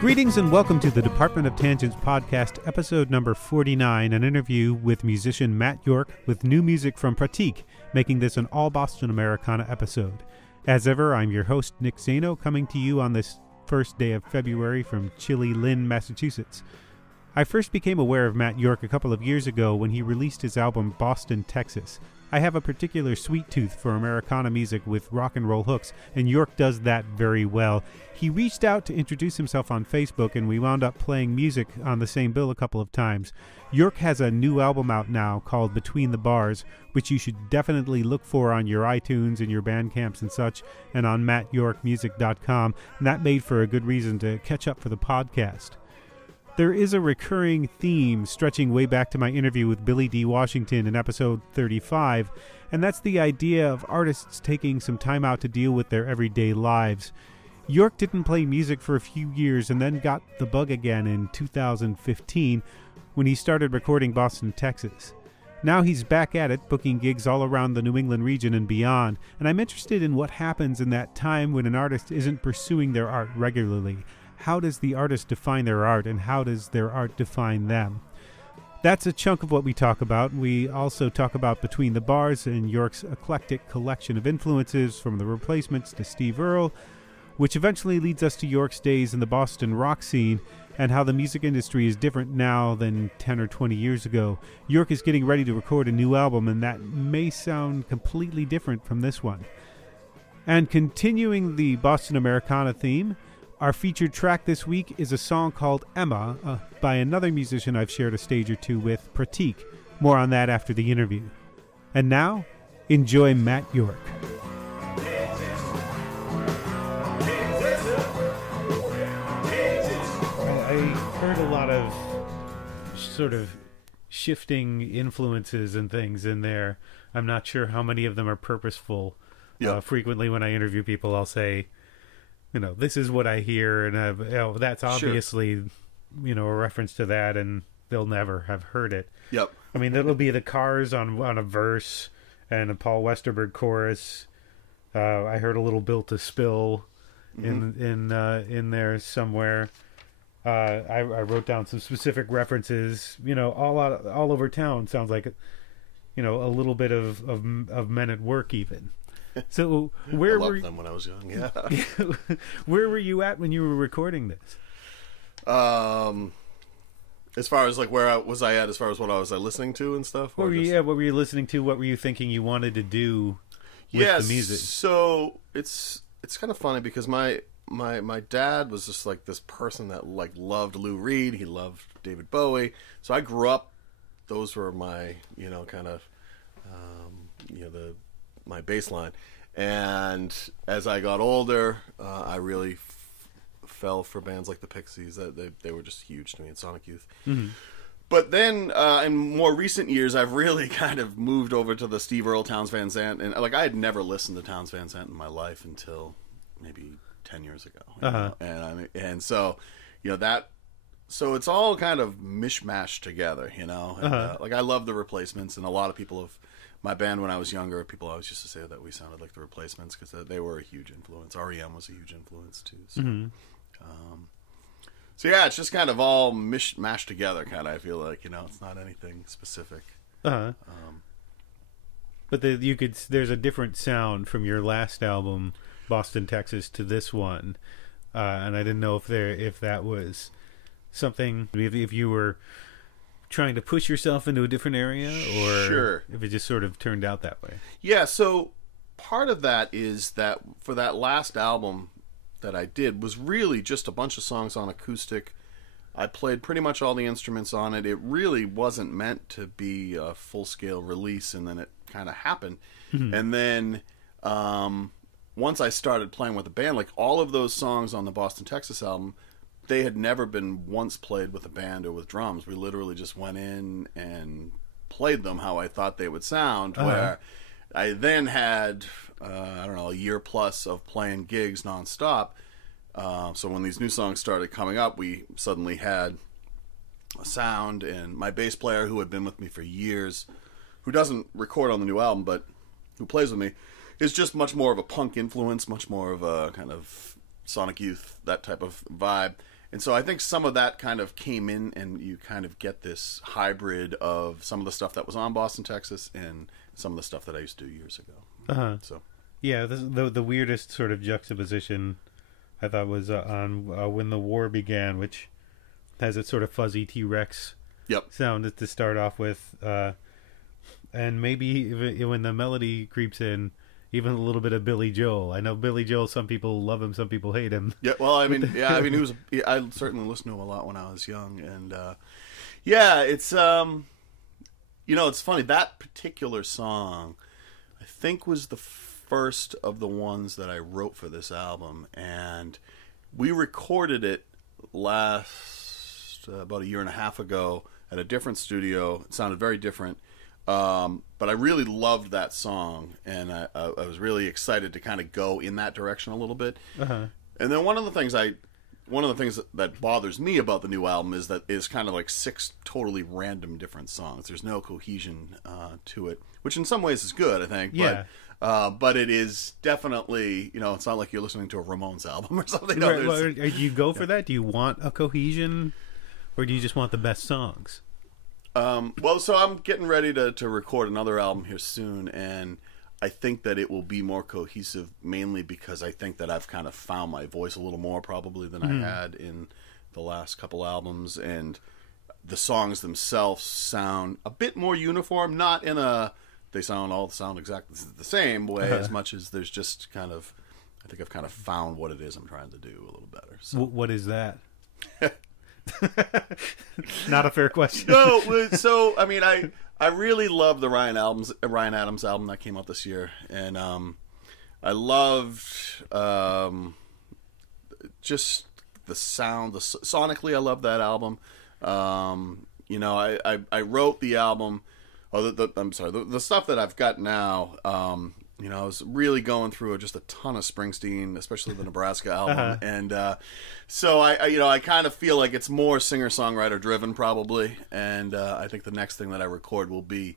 Greetings and welcome to the Department of Tangents podcast, episode number 49, an interview with musician Matt York with new music from Pratik, making this an all-Boston Americana episode. As ever, I'm your host, Nick Zano, coming to you on this first day of February from chilly Lynn, Massachusetts. I first became aware of Matt York a couple of years ago when he released his album Boston, Texas. I have a particular sweet tooth for Americana music with rock and roll hooks, and York does that very well. He reached out to introduce himself on Facebook, and we wound up playing music on the same bill a couple of times. York has a new album out now called Between the Bars, which you should definitely look for on your iTunes and your Bandcamps and such, and on mattyorkmusic.com, and that made for a good reason to catch up for the podcast. There is a recurring theme stretching way back to my interview with Billy D. Washington in episode 35, and that's the idea of artists taking some time out to deal with their everyday lives. York didn't play music for a few years and then got the bug again in 2015 when he started recording Boston, Texas. Now he's back at it, booking gigs all around the New England region and beyond, and I'm interested in what happens in that time when an artist isn't pursuing their art regularly. How does the artist define their art, and how does their art define them? That's a chunk of what we talk about. We also talk about Between the Bars and York's eclectic collection of influences from the Replacements to Steve Earle, which eventually leads us to York's days in the Boston rock scene and how the music industry is different now than 10 or 20 years ago. York is getting ready to record a new album, and that may sound completely different from this one. And continuing the Boston Americana theme, our featured track this week is a song called Emma by another musician I've shared a stage or two with, Pratik. More on that after the interview. And now, enjoy Matt York. I heard a lot of sort of shifting influences and things in there. I'm not sure how many of them are purposeful. Yep. Frequently when I interview people, I'll say, this is what I hear, and that's obviously, a reference to that, and they'll never have heard it. Yep. I mean, it'll be the Cars on a verse and a Paul Westerberg chorus. I heard a little Built to Spill in there somewhere. I wrote down some specific references. All over town sounds like, a little bit of Men at Work even. So I loved them when I was young. Yeah. Where were you at when you were recording this? As far as where was I at? As far as what I was listening to and stuff. What were you listening to? What were you thinking you wanted to do with the music? So it's kind of funny because my dad was just this person that loved Lou Reed. He loved David Bowie. So I grew up. Those were my kind of my baseline. And as I got older, I really fell for bands like the Pixies. They were just huge to me, and Sonic Youth. Mm-hmm. But then in more recent years, I've really kind of moved over to the Steve Earle, Townes Van Zandt, and I had never listened to Townes Van Zandt in my life until maybe 10 years ago. And so that. So it's all kind of mishmashed together, And, I love the Replacements, and a lot of people have. My band, when I was younger, people always used to say that we sounded like the Replacements because they were a huge influence. REM was a huge influence, too. So, yeah, it's just kind of all mashed together, kind of, I feel like. It's not anything specific. But there's a different sound from your last album, Boston, Texas, to this one. And I didn't know if that was something, if you were trying to push yourself into a different area, or sure, if it just sort of turned out that way. Yeah, so part of that is that for that last album that I did was really just a bunch of songs on acoustic. I played pretty much all the instruments on it. It really wasn't meant to be a full-scale release, and then it kind of happened. Mm-hmm. And then once I started playing with the band, all of those songs on the Boston, Texas album, they had never been once played with a band or with drums. We literally just went in and played them how I thought they would sound, where I then had, a year plus of playing gigs nonstop. So when these new songs started coming up, we suddenly had a sound, and my bass player, who had been with me for years, who doesn't record on the new album, but who plays with me, is just much more of a punk influence, much more of a kind of Sonic Youth, that type of vibe. And so I think some of that kind of came in, and you kind of get this hybrid of some of the stuff that was on Boston, Texas, and some of the stuff that I used to do years ago. So, yeah, the weirdest sort of juxtaposition I thought was on When the War Began, which has a sort of fuzzy T-Rex sound to start off with, and maybe when the melody creeps in, even a little bit of Billy Joel. I know Billy Joel, some people love him, some people hate him. Yeah, well, I mean, I certainly listened to him a lot when I was young, and it's it's funny, that particular song I think was the first of the ones that I wrote for this album, and we recorded it about a year and a half ago at a different studio. It sounded very different, but I really loved that song, and I was really excited to kind of go in that direction a little bit. And then one of the things that bothers me about the new album is that it's kind of like 6 totally random different songs. There's no cohesion to it, which in some ways is good, I think. Yeah. But it is definitely, it's not like you're listening to a Ramones album or something. No, right, well, do you go for that? Do you want a cohesion, or do you just want the best songs? Well, so I'm getting ready to record another album here soon, and I think that it will be more cohesive, mainly because I think that I've kind of found my voice a little more probably than I had in the last couple albums, and the songs themselves sound a bit more uniform, not in a they all sound exactly the same way, as much as there's just kind of, I think I've kind of found what it is I'm trying to do a little better. So. What is that? Not a fair question. No, so I mean, I really love the Ryan Adams album that came out this year, and I loved just the sound. Sonically, I love that album. I wrote the album. The stuff that I've got now. I was really going through just a ton of Springsteen, especially the Nebraska album, and so I kind of feel like it's more singer-songwriter driven probably, and I think the next thing that I record will be,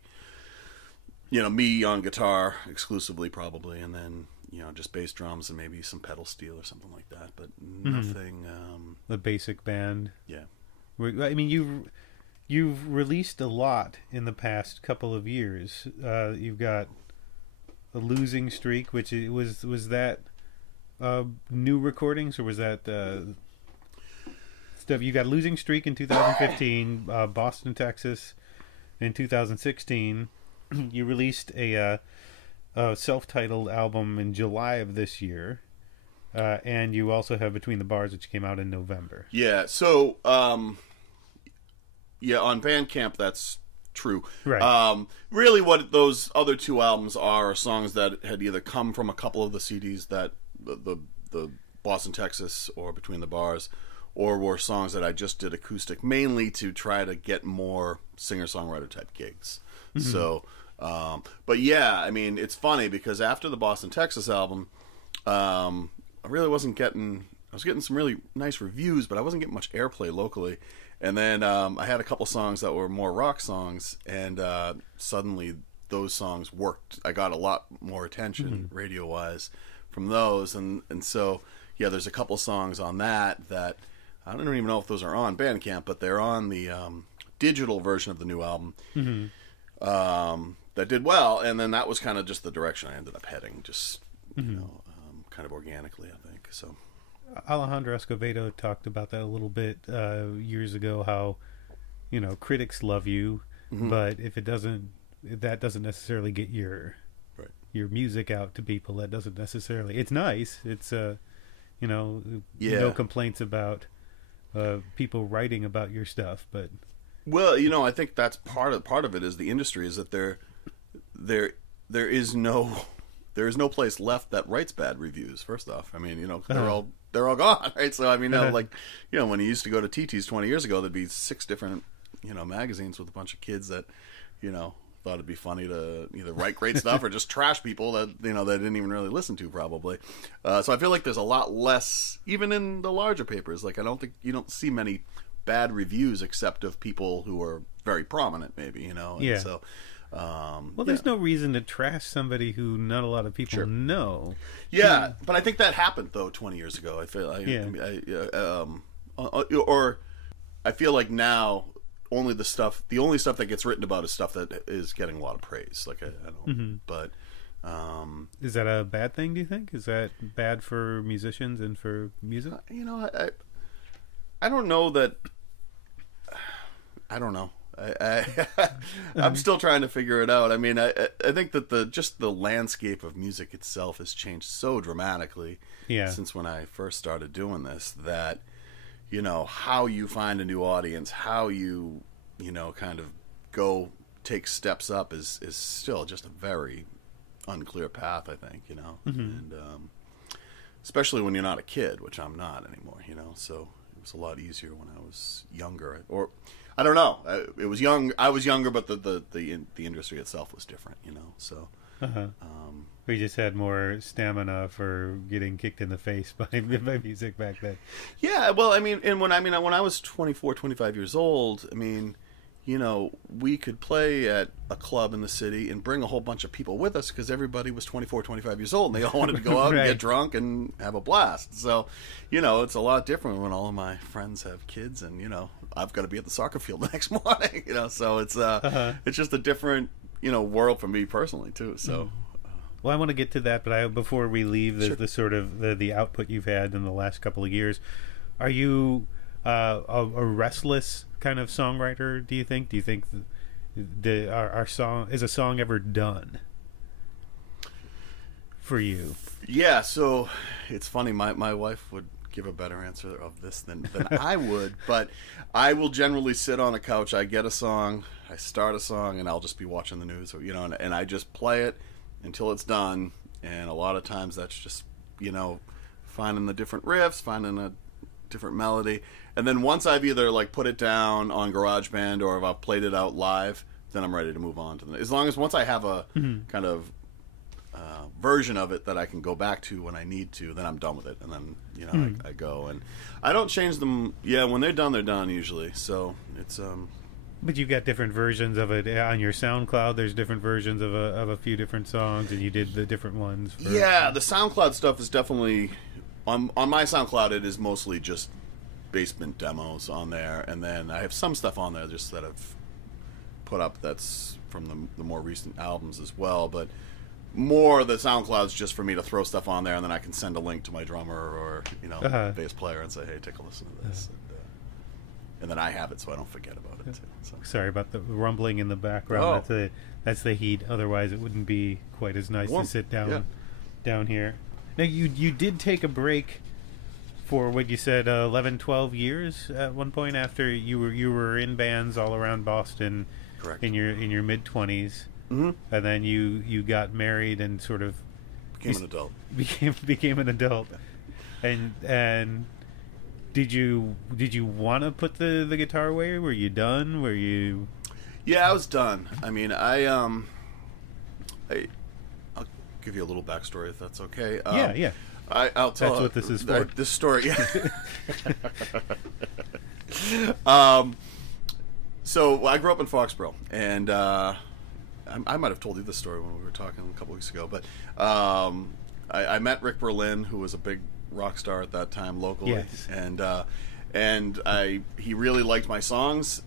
me on guitar exclusively probably, and then just bass drums and maybe some pedal steel or something like that, but nothing. The basic band. Yeah, I mean you've released a lot in the past couple of years. You've got a Losing Streak, which was that new recordings, or was that stuff? You got Losing Streak in 2015, Boston, Texas in 2016. You released a self-titled album in July of this year, and you also have Between the Bars, which came out in November. Yeah, so on Bandcamp, that's true. Right. Really what those other 2 albums are songs that had either come from a couple of the CDs that the Boston, Texas, or Between the Bars, or were songs that I just did acoustic, mainly to try to get more singer-songwriter type gigs. So, but yeah, I mean, it's funny because after the Boston, Texas album, I really wasn't getting, I was getting some really nice reviews, but I wasn't getting much airplay locally. And then I had a couple songs that were more rock songs, and suddenly those songs worked. I got a lot more attention radio-wise from those, and so yeah, there's a couple songs on that I don't even know if those are on Bandcamp, but they're on the digital version of the new album that did well, and then that was kind of just the direction I ended up heading, just kind of organically, I think. So. Alejandro Escovedo talked about that a little bit years ago, how critics love you, but if that doesn't necessarily get your music out to people. That doesn't necessarily, it's nice, it's no complaints about people writing about your stuff, but well, I think that's part of it is the industry is that there is no place left that writes bad reviews. First off, I mean, they're all gone, right? So I mean, when you used to go to TT's 20 years ago, there'd be 6 different magazines with a bunch of kids that thought it'd be funny to either write great stuff or just trash people that they didn't even really listen to probably. So I feel like there's a lot less even in the larger papers. Like I don't think you don't see many bad reviews except of people who are very prominent, maybe. And so Well, there's no reason to trash somebody who not a lot of people know. Yeah, but I think that happened though 20 years ago. I feel or I feel like now the only stuff that gets written about is stuff that is getting a lot of praise. Like I don't, but is that a bad thing? Do you think? Is that bad for musicians and for music? I don't know that. I don't know. I'm still trying to figure it out. I mean, I think that the landscape of music itself has changed so dramatically since when I first started doing this, that how you find a new audience, how you kind of go take steps up is still just a very unclear path, I think, and especially when you're not a kid, which I'm not anymore, so it was a lot easier when I was younger, or I don't know. I was younger, but the industry itself was different, so. We just had more stamina for getting kicked in the face by music back then. Yeah, well, I mean, when I was 24, 25 years old, I mean, we could play at a club in the city and bring a whole bunch of people with us because everybody was 24, 25 years old and they all wanted to go out and get drunk and have a blast. So, it's a lot different when all of my friends have kids and, I've got to be at the soccer field the next morning, so it's just a different, world for me personally too. So, well, I want to get to that, but before we leave the sort of the output you've had in the last couple of years, are you a restless kind of songwriter? Do you think our song is a song ever done for you? Yeah, so it's funny. My wife would give a better answer of this than I would, but I will generally sit on a couch. I get a song, I start a song, and I'll just be watching the news, or and I just play it until it's done. And a lot of times that's just finding the different riffs, finding a different melody, and then once I've either put it down on GarageBand or if I've played it out live, then I'm ready to move on to as long as once I have a kind of version of it that I can go back to when I need to, then I'm done with it, and then I go, and I don't change them. Yeah, when they're done usually. So it's But you've got different versions of it on your SoundCloud. There's different versions of a few different songs, and you did the different ones. The SoundCloud stuff is definitely on my SoundCloud. It is mostly just basement demos on there, and then I have some stuff on there just that I've put up that's from the more recent albums as well. But more the SoundCloud's just for me to throw stuff on there, and then I can send a link to my drummer or bass player and say, hey, take a listen to this. And then I have it so I don't forget about it too. So. Sorry about the rumbling in the background. Oh. That's the heat. Otherwise, it wouldn't be quite as nice to sit down here. Now, you did take a break for what you said 11, 12 years at one point after you were in bands all around Boston. Correct. In your mid-20s. And then you got married and sort of became an adult. Became an adult. And did you want to put the guitar away? Were you done? Were you? Yeah, I was done. I mean, I'll give you a little backstory if that's okay. Yeah. I'll tell. That's what this is for. This story. Yeah. So I grew up in Foxborough, and I might have told you this story when we were talking a couple weeks ago, but I met Rick Berlin, who was a big rock star at that time locally, yes. and he really liked my songs.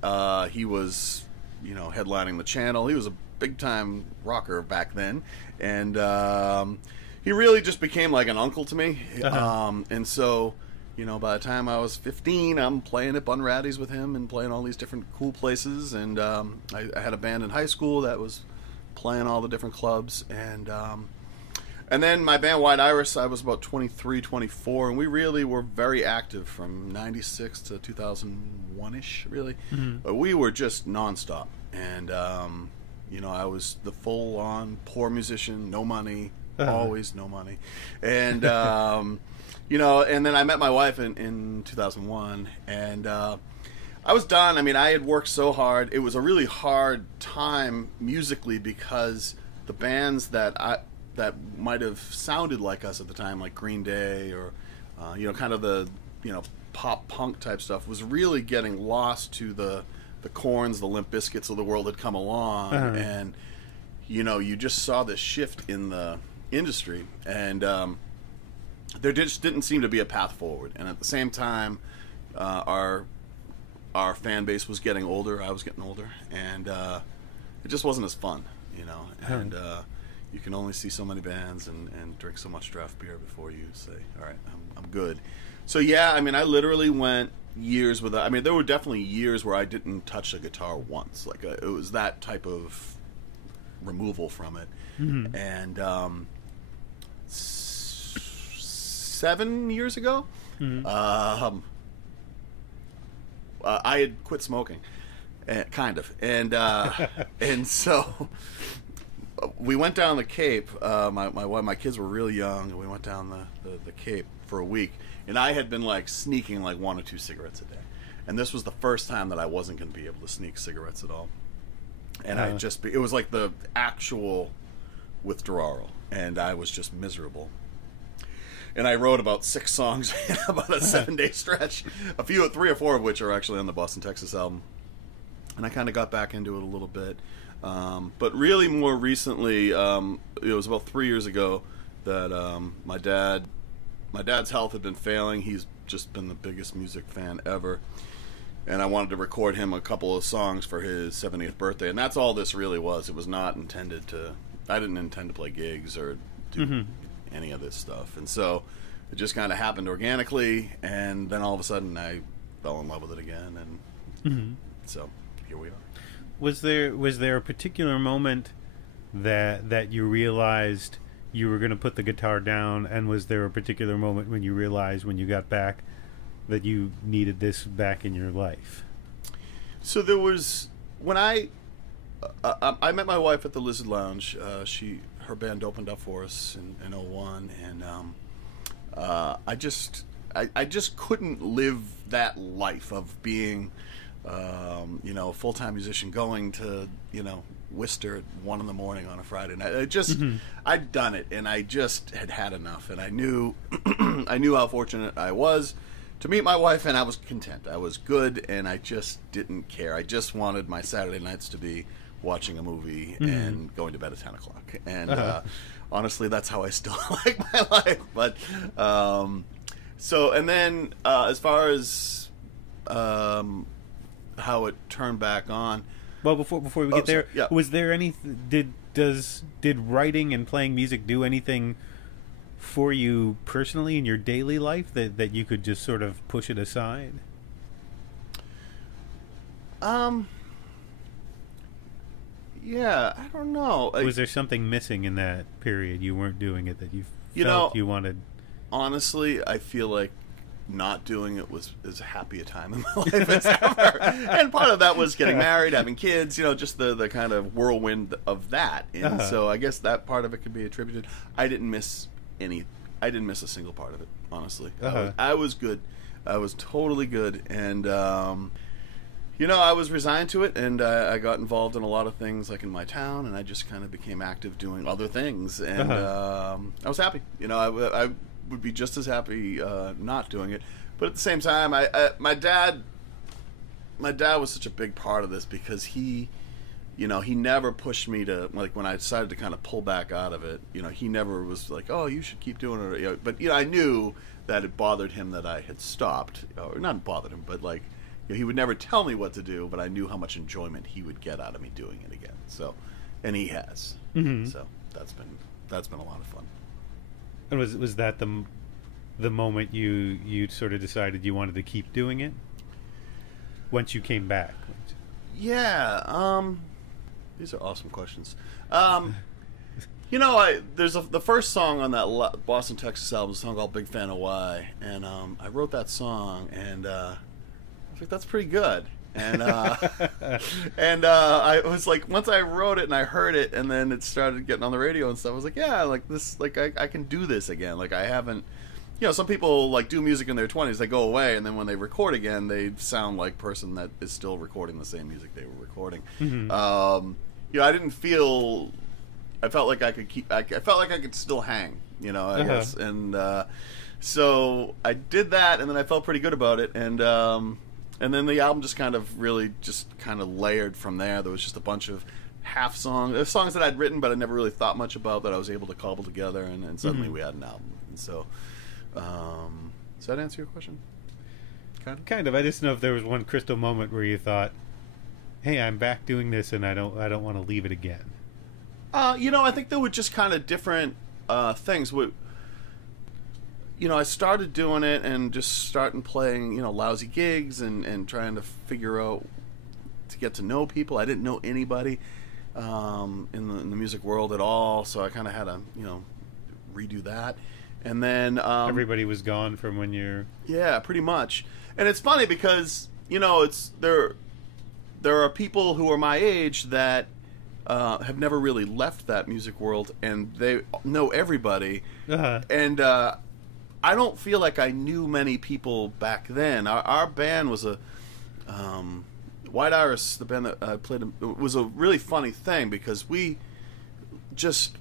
He was, headlining the Channel. He was a big time rocker back then, and he really just became like an uncle to me. And so, by the time I was 15, I'm playing at Bunratty's with him and playing all these different cool places. And I had a band in high school that was playing all the different clubs. And then my band, White Iris, I was about 23, 24, and we really were very active from 96 to 2001-ish, really. But we were just nonstop. And, I was the full-on poor musician, no money, always no money. And... and then I met my wife in 2001, and I was done. I mean, I had worked so hard. It was a really hard time musically because the bands that might have sounded like us at the time, like Green Day or kind of the pop punk type stuff, was really getting lost to the Korns, the Limp Bizkits of the world had come along, and you just saw this shift in the industry, and there just didn't seem to be a path forward. And at the same time, our fan base was getting older. I was getting older, and it just wasn't as fun, And you can only see so many bands and drink so much draft beer before you say, "All right, I'm good." So yeah, I mean, I literally went years without. I mean, there were definitely years where I didn't touch a guitar once. Like it was that type of removal from it. Mm-hmm. And 7 years ago, Mm-hmm. I had quit smoking, kind of, and so we went down the Cape. My kids were really young, and we went down the Cape for a week. And I had been like sneaking like 1 or 2 cigarettes a day, and this was the first time that I wasn't going to be able to sneak cigarettes at all. And it was like the actual withdrawal, and I was just miserable. And I wrote about 6 songs in about a 7-day stretch, 3 or 4 of which are actually on the Boston, Texas album. And I kind of got back into it a little bit. But really more recently, it was about 3 years ago that my dad's health had been failing. He's just been the biggest music fan ever. And I wanted to record him a couple of songs for his 70th birthday. And that's all this really was. It was not intended to... I didn't intend to play gigs or do any of this stuff. And so it just kind of happened organically. And then all of a sudden I fell in love with it again. And so here we are. Was there a particular moment that you realized you were going to put the guitar down, and was there a particular moment when you realized when you got back that you needed this back in your life? So there was when I met my wife at the Lizard Lounge. Her band opened up for us in 01, and I just couldn't live that life of being a full-time musician going to Worcester at 1 a.m. on a Friday night. I'd done it, and I just had enough. And I knew how fortunate I was to meet my wife, and I was content. I was good, and I just didn't care. I just wanted my Saturday nights to be watching a movie and going to bed at 10 o'clock. And honestly, that's how I still like my life. But and then as far as how it turned back on. Well, before we get there, yeah. Was there any? Did writing and playing music do anything for you personally in your daily life that you could just sort of push it aside? Yeah, I don't know. Was there something missing in that period? You weren't doing it that you felt you wanted? Honestly, I feel like not doing it was as happy a time in my life as ever. And part of that was getting married, having kids, just the kind of whirlwind of that. And so I guess that part of it could be attributed. I didn't miss a single part of it, honestly. I was good. I was totally good. And, I was resigned to it, and I got involved in a lot of things, like in my town, and I just kind of became active doing other things. And I was happy. I would be just as happy not doing it, but at the same time, my dad was such a big part of this, because he never pushed me to, like, when I decided to kind of pull back out of it. He never was like, "Oh, you should keep doing it." But I knew that it bothered him that I had stopped, or not bothered him, but like, he would never tell me what to do, but I knew how much enjoyment he would get out of me doing it again. So, and he has. So that's been a lot of fun. And was that the moment you sort of decided you wanted to keep doing it? Once you came back? Yeah. These are awesome questions. There's the first song on that Boston, Texas album, a song called "Big Fan of Why," and I wrote that song, and I was like, that's pretty good. And I was like, once I wrote it and I heard it, and then it started getting on the radio and stuff, I was like, yeah, like this, like I can do this again. Like I haven't, some people like do music in their 20s, they go away, and then when they record again, they sound like a person that is still recording the same music they were recording. I didn't feel, I felt like I felt like I could still hang, I guess. And so I did that, and then I felt pretty good about it, and then the album just kind of really just kind of layered from there. There was just a bunch of half songs. There's songs that I'd written but I never really thought much about that I was able to cobble together, and suddenly we had an album. And so, does that answer your question? Kind of. I just know if there was one crystal moment where you thought, "Hey, I'm back doing this, and I don't want to leave it again." I think there were just kind of different things. I started doing it and just starting playing, lousy gigs and trying to figure out to get to know people. I didn't know anybody in the music world at all, so I kind of had to, redo that. And then everybody was gone from when you're... Yeah, pretty much. And it's funny because, it's there are people who are my age that have never really left that music world, and they know everybody. And I don't feel like I knew many people back then. Our band was a... White Iris, the band that I played, was a really funny thing because we just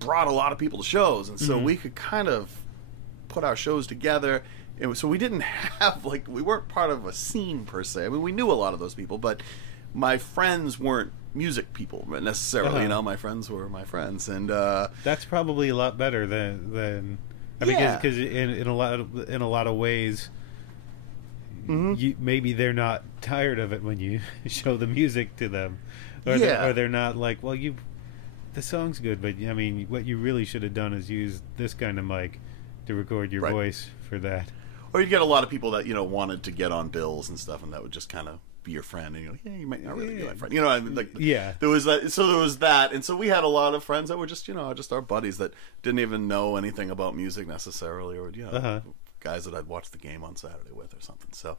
brought a lot of people to shows, and so we could kind of put our shows together. So we didn't have, we weren't part of a scene per se. I mean, we knew a lot of those people, but my friends weren't music people necessarily. My friends were my friends, and that's probably a lot better than because in a lot of ways. Maybe they're not tired of it when you show the music to them, or they're not like, well, the song's good, but I mean, what you really should have done is use this kind of mic to record your voice for that. Or you get a lot of people that wanted to get on bills and stuff, and that would just kind of be your friend, and you might not really be my friend. I mean, there was that. So there was that, and so we had a lot of friends that were just just our buddies that didn't even know anything about music necessarily, or guys that I'd watch the game on Saturday with or something. So,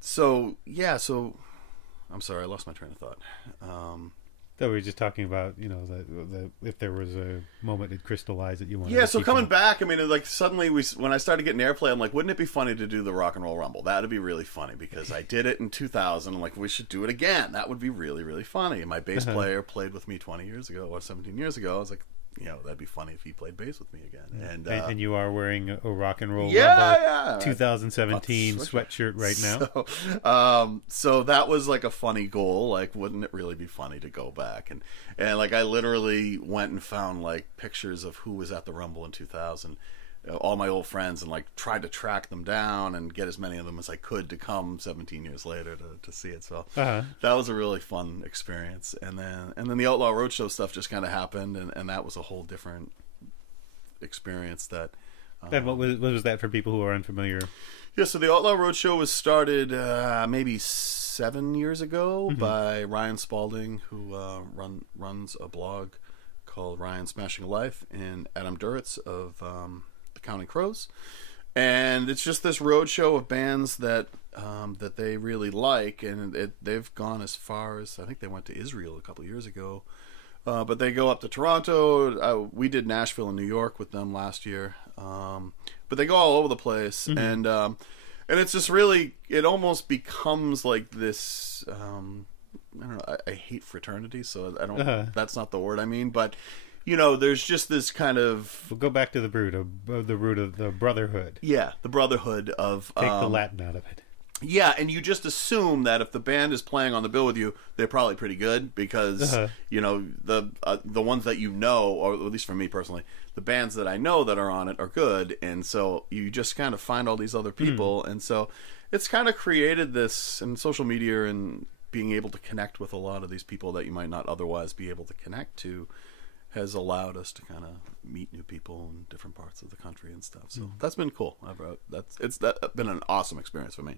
so I'm sorry, I lost my train of thought. So we were just talking about, the if there was a moment it crystallized that you wanted. Yeah, so coming back, I mean, suddenly when I started getting airplay, I'm like, wouldn't it be funny to do the Rock and Roll Rumble? That would be really funny because I did it in 2000. I'm like, we should do it again. That would be really, really funny. And my bass player played with me 20 years ago or 17 years ago. I was like, that'd be funny if he played bass with me again. And you are wearing a Rock and Roll Rumble 2017 sweatshirt right now. So that was like a funny goal. Like, wouldn't it really be funny to go back? And I literally went and found pictures of who was at the Rumble in 2000. All my old friends, and tried to track them down and get as many of them as I could to come 17 years later to see it. So that was a really fun experience. And then the Outlaw Roadshow stuff just kind of happened, and that was a whole different experience. And what was that for people who are unfamiliar? Yeah, so the Outlaw Roadshow was started maybe 7 years ago by Ryan Spalding, who runs a blog called Ryan Smashing Life, and Adam Duritz of Counting Crows, and it's just this roadshow of bands that they really like, and they've gone as far as, I think they went to Israel a couple of years ago, but they go up to Toronto. We did Nashville and New York with them last year, but they go all over the place, and it's just really, it almost becomes like this. I don't know. I hate fraternity, so I don't. That's not the word I mean, but. There's just this kind of... We'll go back to the root of the brotherhood. Yeah, the brotherhood of... Take the Latin out of it. Yeah, and you just assume that if the band is playing on the bill with you, they're probably pretty good because, the ones that or at least for me personally, the bands that I know that are on it are good, and so you just kind of find all these other people, and so it's kind of created this, and social media and being able to connect with a lot of these people that you might not otherwise be able to connect to has allowed us to kind of meet new people in different parts of the country and stuff. So that's been cool. That's been an awesome experience for me.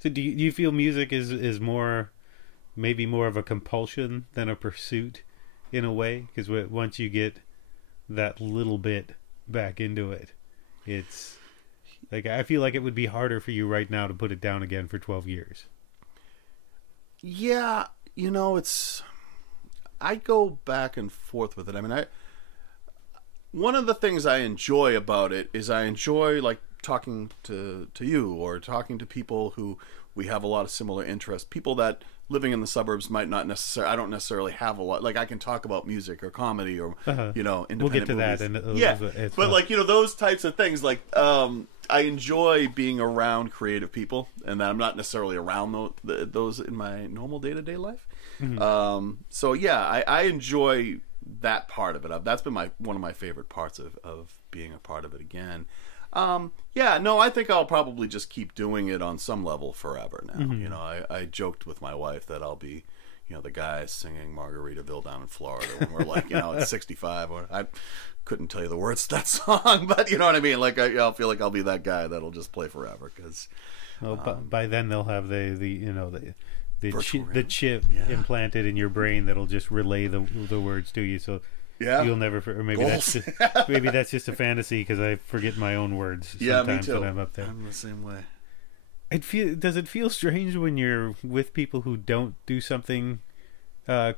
So do you feel music is maybe more of a compulsion than a pursuit in a way? Because once you get that little bit back into it, it's like, I feel like it would be harder for you right now to put it down again for 12 years. Yeah, I go back and forth with it. I mean, one of the things I enjoy about it is I enjoy talking to you or talking to people who we have a lot of similar interests. People that living in the suburbs might not necessarily. I don't necessarily have a lot. I can talk about music or comedy or independent. We'll get to movies. That. But those types of things. I enjoy being around creative people, and that I'm not necessarily around those in my normal day-to-day life. So yeah, I enjoy that part of it. That's been one of my favorite parts of being a part of it again. Yeah, no, I think I'll probably just keep doing it on some level forever now. You know, I joked with my wife that I'll be, you know, the guy singing Margaritaville down in Florida when we're like, you know, at 65. Or I couldn't tell you the words to that song, but you know what I mean? Like, I'll feel like I'll be that guy that'll just play forever. Because by then they'll have the you know, the chip implanted in your brain that'll just relay the words to you. So you'll never, or maybe that's just a fantasy because I forget my own words sometimes when I'm up there. I'm the same way. Does it feel strange when you're with people who don't do something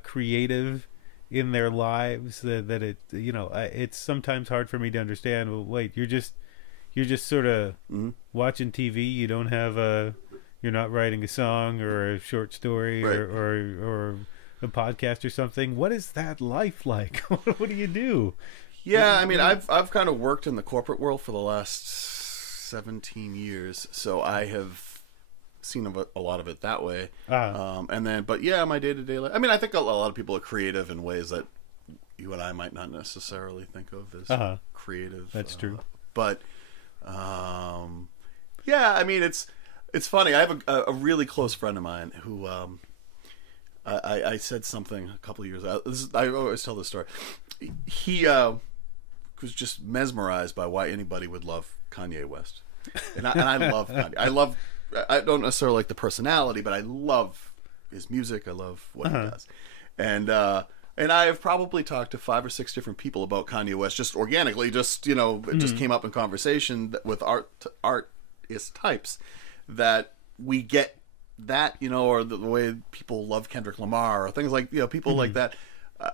creative in their lives that it, you know, it's sometimes hard for me to understand. Well, wait, you're just sort of watching TV. You don't have you're not writing a song or a short story or a podcast or something. What is that life like? What do you do? Yeah, I mean, I've kind of worked in the corporate world for the last 17 years, so I have seen a lot of it that way. And then, but yeah, my day-to-day life. I mean, I think a lot of people are creative in ways that you and I might not necessarily think of as creative. That's true. But yeah, I mean, it's funny. I have a really close friend of mine who I said something a couple of years ago. I always tell this story. He was just mesmerized by why anybody would love Kanye West, and I love Kanye. I don't necessarily like the personality, but I love his music. I love what he does, and I have probably talked to 5 or 6 different people about Kanye West just organically. Just, you know, it just came up in conversation with artist types that we get. That, you know, or the way people love Kendrick Lamar or things like, you know, people like that.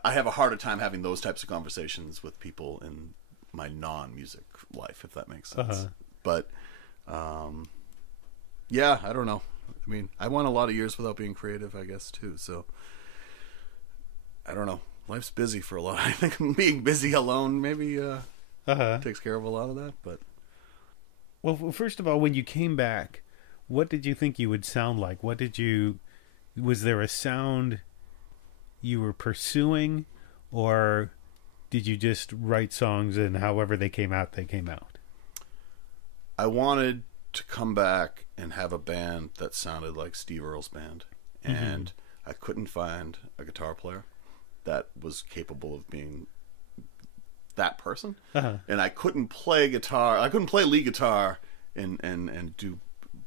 I have a harder time having those types of conversations with people in my non-music life, if that makes sense. But yeah, I don't know. I mean, I went a lot of years without being creative, I guess, too. So I don't know. Life's busy for a lot. I think being busy alone maybe takes care of a lot of that. But well, first of all, when you came back, what did you think you would sound like? Was there a sound you were pursuing, or did you just write songs and however they came out, they came out? I wanted to come back and have a band that sounded like Steve Earle's band. And I couldn't find a guitar player that was capable of being that person. And I couldn't play guitar. I couldn't play lead guitar and do.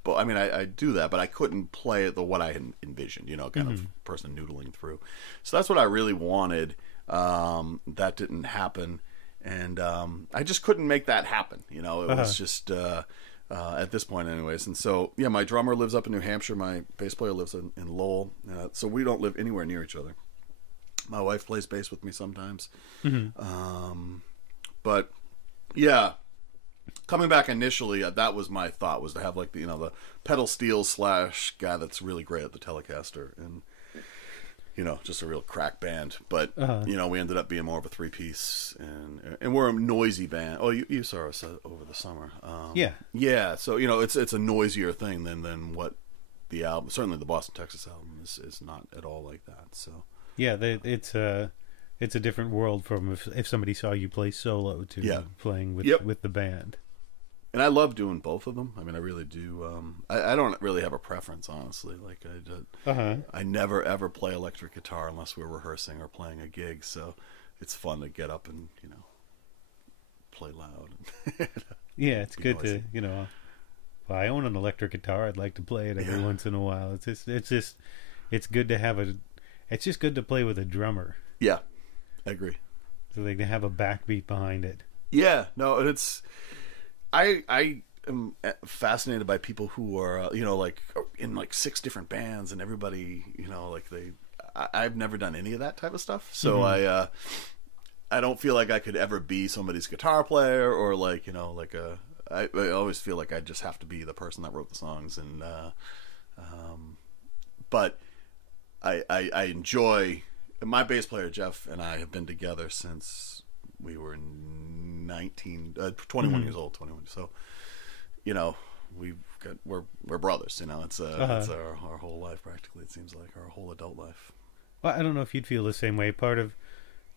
But I mean, I do that, but I couldn't play what I had envisioned, you know, kind of person noodling through. So that's what I really wanted. That didn't happen, and I just couldn't make that happen. You know, it was just at this point, anyways. And so, yeah, my drummer lives up in New Hampshire. My bass player lives in Lowell. So we don't live anywhere near each other. My wife plays bass with me sometimes, but yeah. Coming back initially, that was my thought, was to have like the pedal steel / guy that's really great at the Telecaster, and you know, just a real crack band. But you know, we ended up being more of a 3-piece, and we're a noisy band. Oh, you saw us over the summer. Yeah. So you know, it's a noisier thing than what the album. Certainly, the Boston, Texas album is not at all like that. So yeah, it's a different world from if somebody saw you play solo to playing with the band. And I love doing both of them. I mean, I really do. I don't really have a preference, honestly. Like I never ever play electric guitar unless we're rehearsing or playing a gig. So it's fun to get up and play loud. Yeah, it's good noisy. To Well, I own an electric guitar. I'd like to play it every once in a while. It's good to have It's just good to play with a drummer. Yeah, I agree. So they can have a backbeat behind it. Yeah, no, it's. I am fascinated by people who are like in like 6 different bands, and everybody like I've never done any of that type of stuff, so I don't feel like I could ever be somebody's guitar player or like I always feel like I just have to be the person that wrote the songs, and but I enjoy. My bass player Jeff and I have been together since we were 21 years old, 21. So, we're brothers. It's our whole life practically. It seems like our whole adult life. Well, I don't know if you'd feel the same way. Part of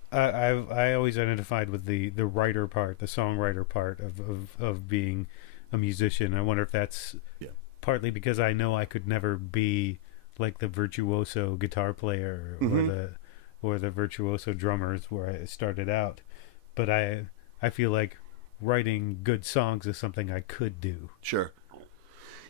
I always identified with the writer part, the songwriter part of being a musician. I wonder if that's partly because I know I could never be like the virtuoso guitar player or the virtuoso drummers where I started out. But I feel like writing good songs is something I could do. Sure.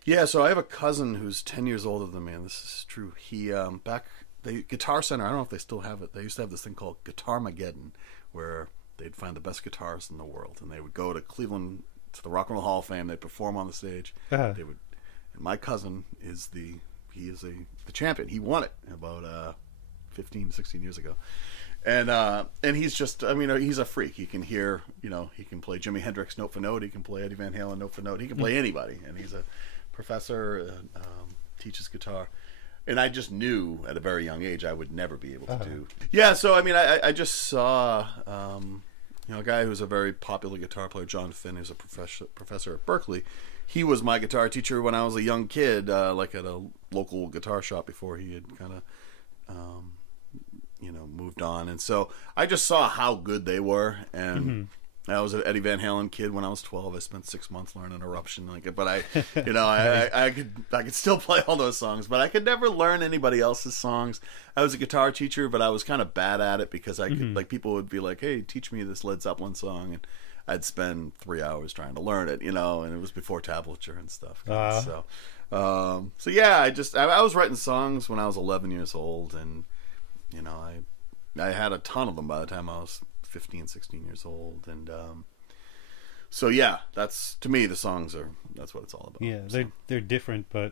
Yeah, so I have a cousin who's 10 years older than me, and this is true. He, the Guitar Center, I don't know if they still have it. They used to have this thing called Guitarmageddon, where they'd find the best guitarists in the world, and they would go to Cleveland, to the Rock and Roll Hall of Fame. They'd perform on the stage. They would, and my cousin is the champion. He won it about 15, 16 years ago. And he's just, I mean, he's a freak. He can hear, he can play Jimi Hendrix note for note. He can play Eddie Van Halen note for note. He can play anybody. And he's a professor, teaches guitar. And I just knew at a very young age I would never be able to do. Yeah, so, I mean, I just saw, a guy who's a very popular guitar player, John Finn, who's a professor at Berkeley. He was my guitar teacher when I was a young kid, like at a local guitar shop before he had kind of... moved on. And so I just saw how good they were. And I was an Eddie Van Halen kid when I was 12. I spent 6 months learning Eruption. But I could still play all those songs, but I could never learn anybody else's songs. I was a guitar teacher, but I was kind of bad at it because I could, like, people would be like, hey, teach me this Led Zeppelin song. And I'd spend 3 hours trying to learn it, and it was before tablature and stuff. So yeah, I was writing songs when I was 11 years old, and I had a ton of them by the time I was 15, 16 years old. And so, yeah, to me, the songs that's what it's all about. Yeah, they're different but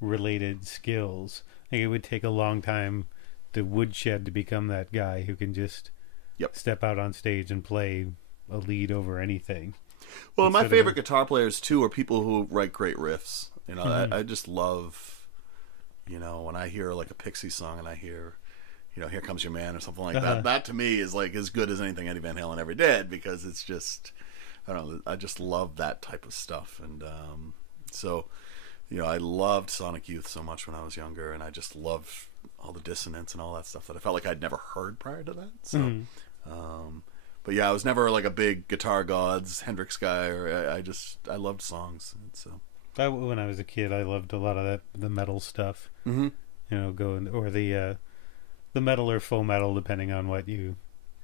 related skills. I think it would take a long time to woodshed to become that guy who can just step out on stage and play a lead over anything. Well, my favorite guitar players, too, are people who write great riffs. I just love, when I hear, like, a Pixie song and I hear... Here Comes Your Man or something like that. That to me is like as good as anything Eddie Van Halen ever did, because it's just, I don't know, I just love that type of stuff. And so, I loved Sonic Youth so much when I was younger, and I just loved all the dissonance and all that stuff that I felt like I'd never heard prior to that. So, but yeah, I was never like a big Guitar Gods Hendrix guy, or I loved songs. And so, when I was a kid, I loved a lot of the metal stuff. Or the metal or faux metal, depending on what you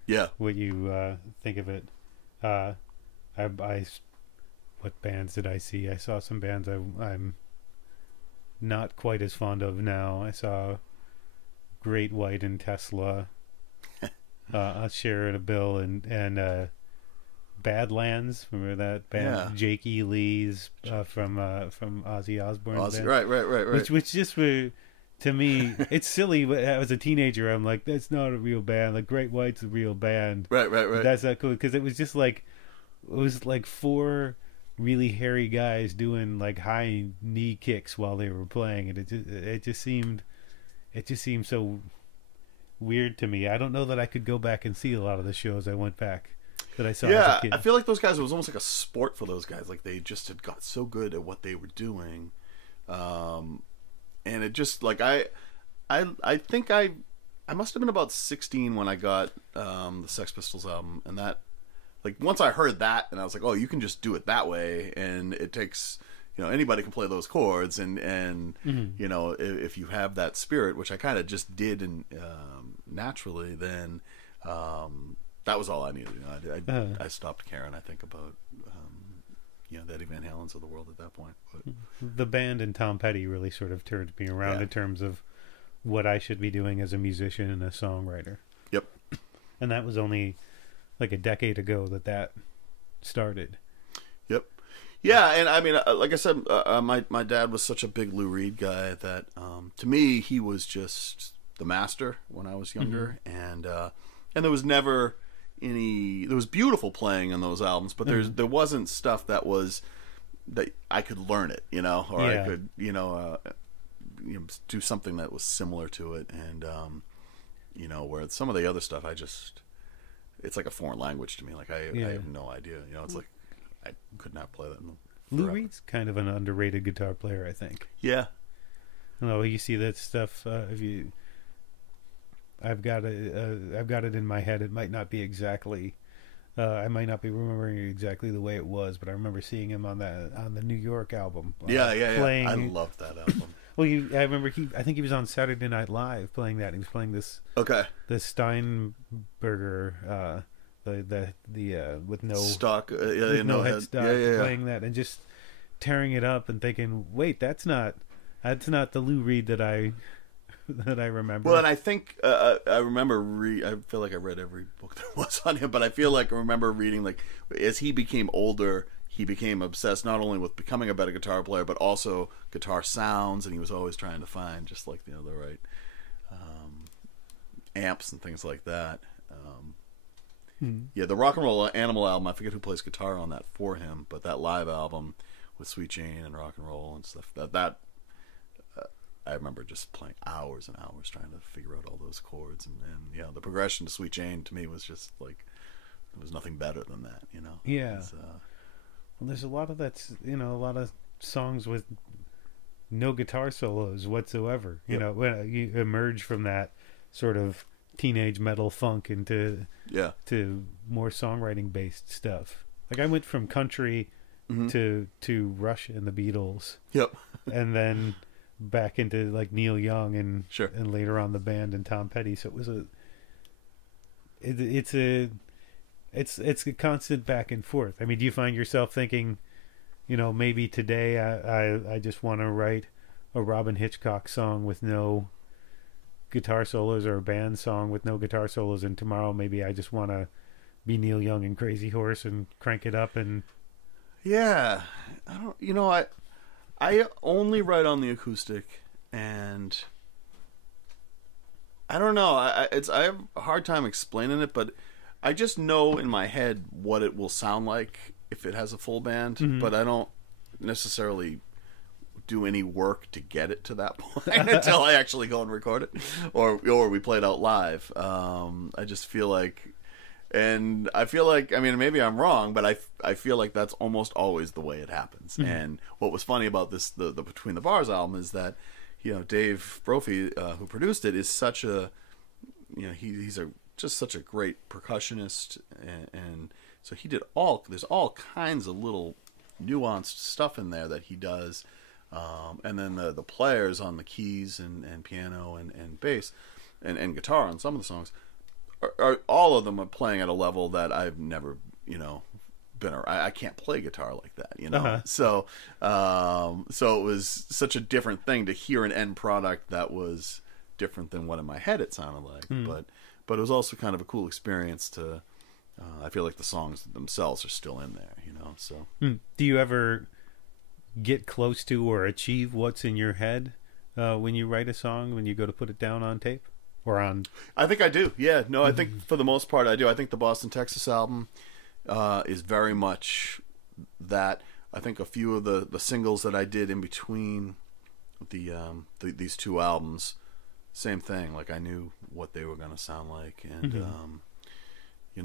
think of it. What bands did I see? I saw some bands I'm not quite as fond of now. I saw Great White and Tesla, Cher and a Bill, and Badlands. Remember that band? Yeah. Jake E. Lee's from Ozzy Osbourne's band. Right. Which just were... To me, it's silly, but as a teenager, I'm like, that's not a real band. Like, Great White's a real band. Right. That's not cool, because it was like 4 really hairy guys doing like high knee kicks while they were playing, and it just seemed so weird to me. I don't know that I could go back and see a lot of the shows I went back that I saw as a kid. I feel like those guys, it was almost like a sport for those guys. Like, they just had got so good at what they were doing. And it just, like, I think I must have been about 16 when I got the Sex Pistols album, and that, like, once I heard that, and I was like, oh, you can just do it that way, and it takes, anybody can play those chords, and if you have that spirit, which I kind of just did and naturally, then that was all I needed. I stopped caring, I think, about the Eddie Van Halens of the world at that point. But the band and Tom Petty really sort of turned me around in terms of what I should be doing as a musician and a songwriter. Yep. And that was only like a decade ago that started. Yep. Yeah, and I mean, like I said, my dad was such a big Lou Reed guy that to me he was just the master when I was younger, and there was never there was beautiful playing on those albums, but there wasn't stuff that I could learn it, or I could, do something that was similar to it, and where some of the other stuff it's like a foreign language to me. Like I have no idea, it's like I could not play that. Lou Reed's kind of an underrated guitar player, I think. Yeah. You see that stuff. I've got it in my head. It might not be exactly. I might not be remembering it exactly the way it was, but I remember seeing him on the New York album. Playing. I loved that album. Well, I remember I think he was on Saturday Night Live playing that. He was playing this. Okay. The Steinberger, the with no stock, no head stock, yeah. Playing that and just tearing it up and thinking, wait, that's not the Lou Reed that I remember. Well, and I think I remember. I feel like I read every book there was on him, but I feel like I remember reading, like, as he became older, he became obsessed not only with becoming a better guitar player, but also guitar sounds, and he was always trying to find just like the right amps and things like that. Yeah, the Rock and Roll Animal album, I forget who plays guitar on that for him, but that live album with Sweet Jane and Rock and Roll and stuff, that I remember just playing hours and hours trying to figure out all those chords, and yeah, the progression to Sweet Jane to me was just like, there was nothing better than that, you know. Yeah. Well, there's a lot of a lot of songs with no guitar solos whatsoever. You know, when you emerge from that sort of teenage metal funk into to more songwriting based stuff. Like, I went from country to Rush and the Beatles. Yep. And then back into like Neil Young and later on the band and Tom Petty. So it was it's a constant back and forth. I mean, do you find yourself thinking, maybe today I just want to write a Robin Hitchcock song with no guitar solos, or a band song with no guitar solos, and tomorrow maybe I just want to be Neil Young and Crazy Horse and crank it up? And yeah, I only write on the acoustic, and I don't know. I have a hard time explaining it, but I just know in my head what it will sound like if it has a full band, but I don't necessarily do any work to get it to that point until I actually go and record it, or we play it out live. I just feel like, and I feel like, I mean, maybe I'm wrong, but I feel like that's almost always the way it happens. And what was funny about this, the Between the Bars album, is that, Dave Brophy, who produced it, is such a, he's just such a great percussionist, and so he did there's all kinds of little nuanced stuff in there that he does, and then the players on the keys and piano and bass and guitar on some of the songs are all of them are playing at a level that I've never been around. I can't play guitar like that, so it was such a different thing to hear an end product that was different than what in my head it sounded like, but it was also kind of a cool experience to. I feel like the songs themselves are still in there, So, do you ever get close to or achieve what's in your head when you write a song, when you go to put it down on tape or on? I think I do. Yeah, no, I think for the most part I do. I think the Boston, Texas album is very much that. I think a few of the singles that I did in between these two albums, same thing. Like, I knew what they were going to sound like, and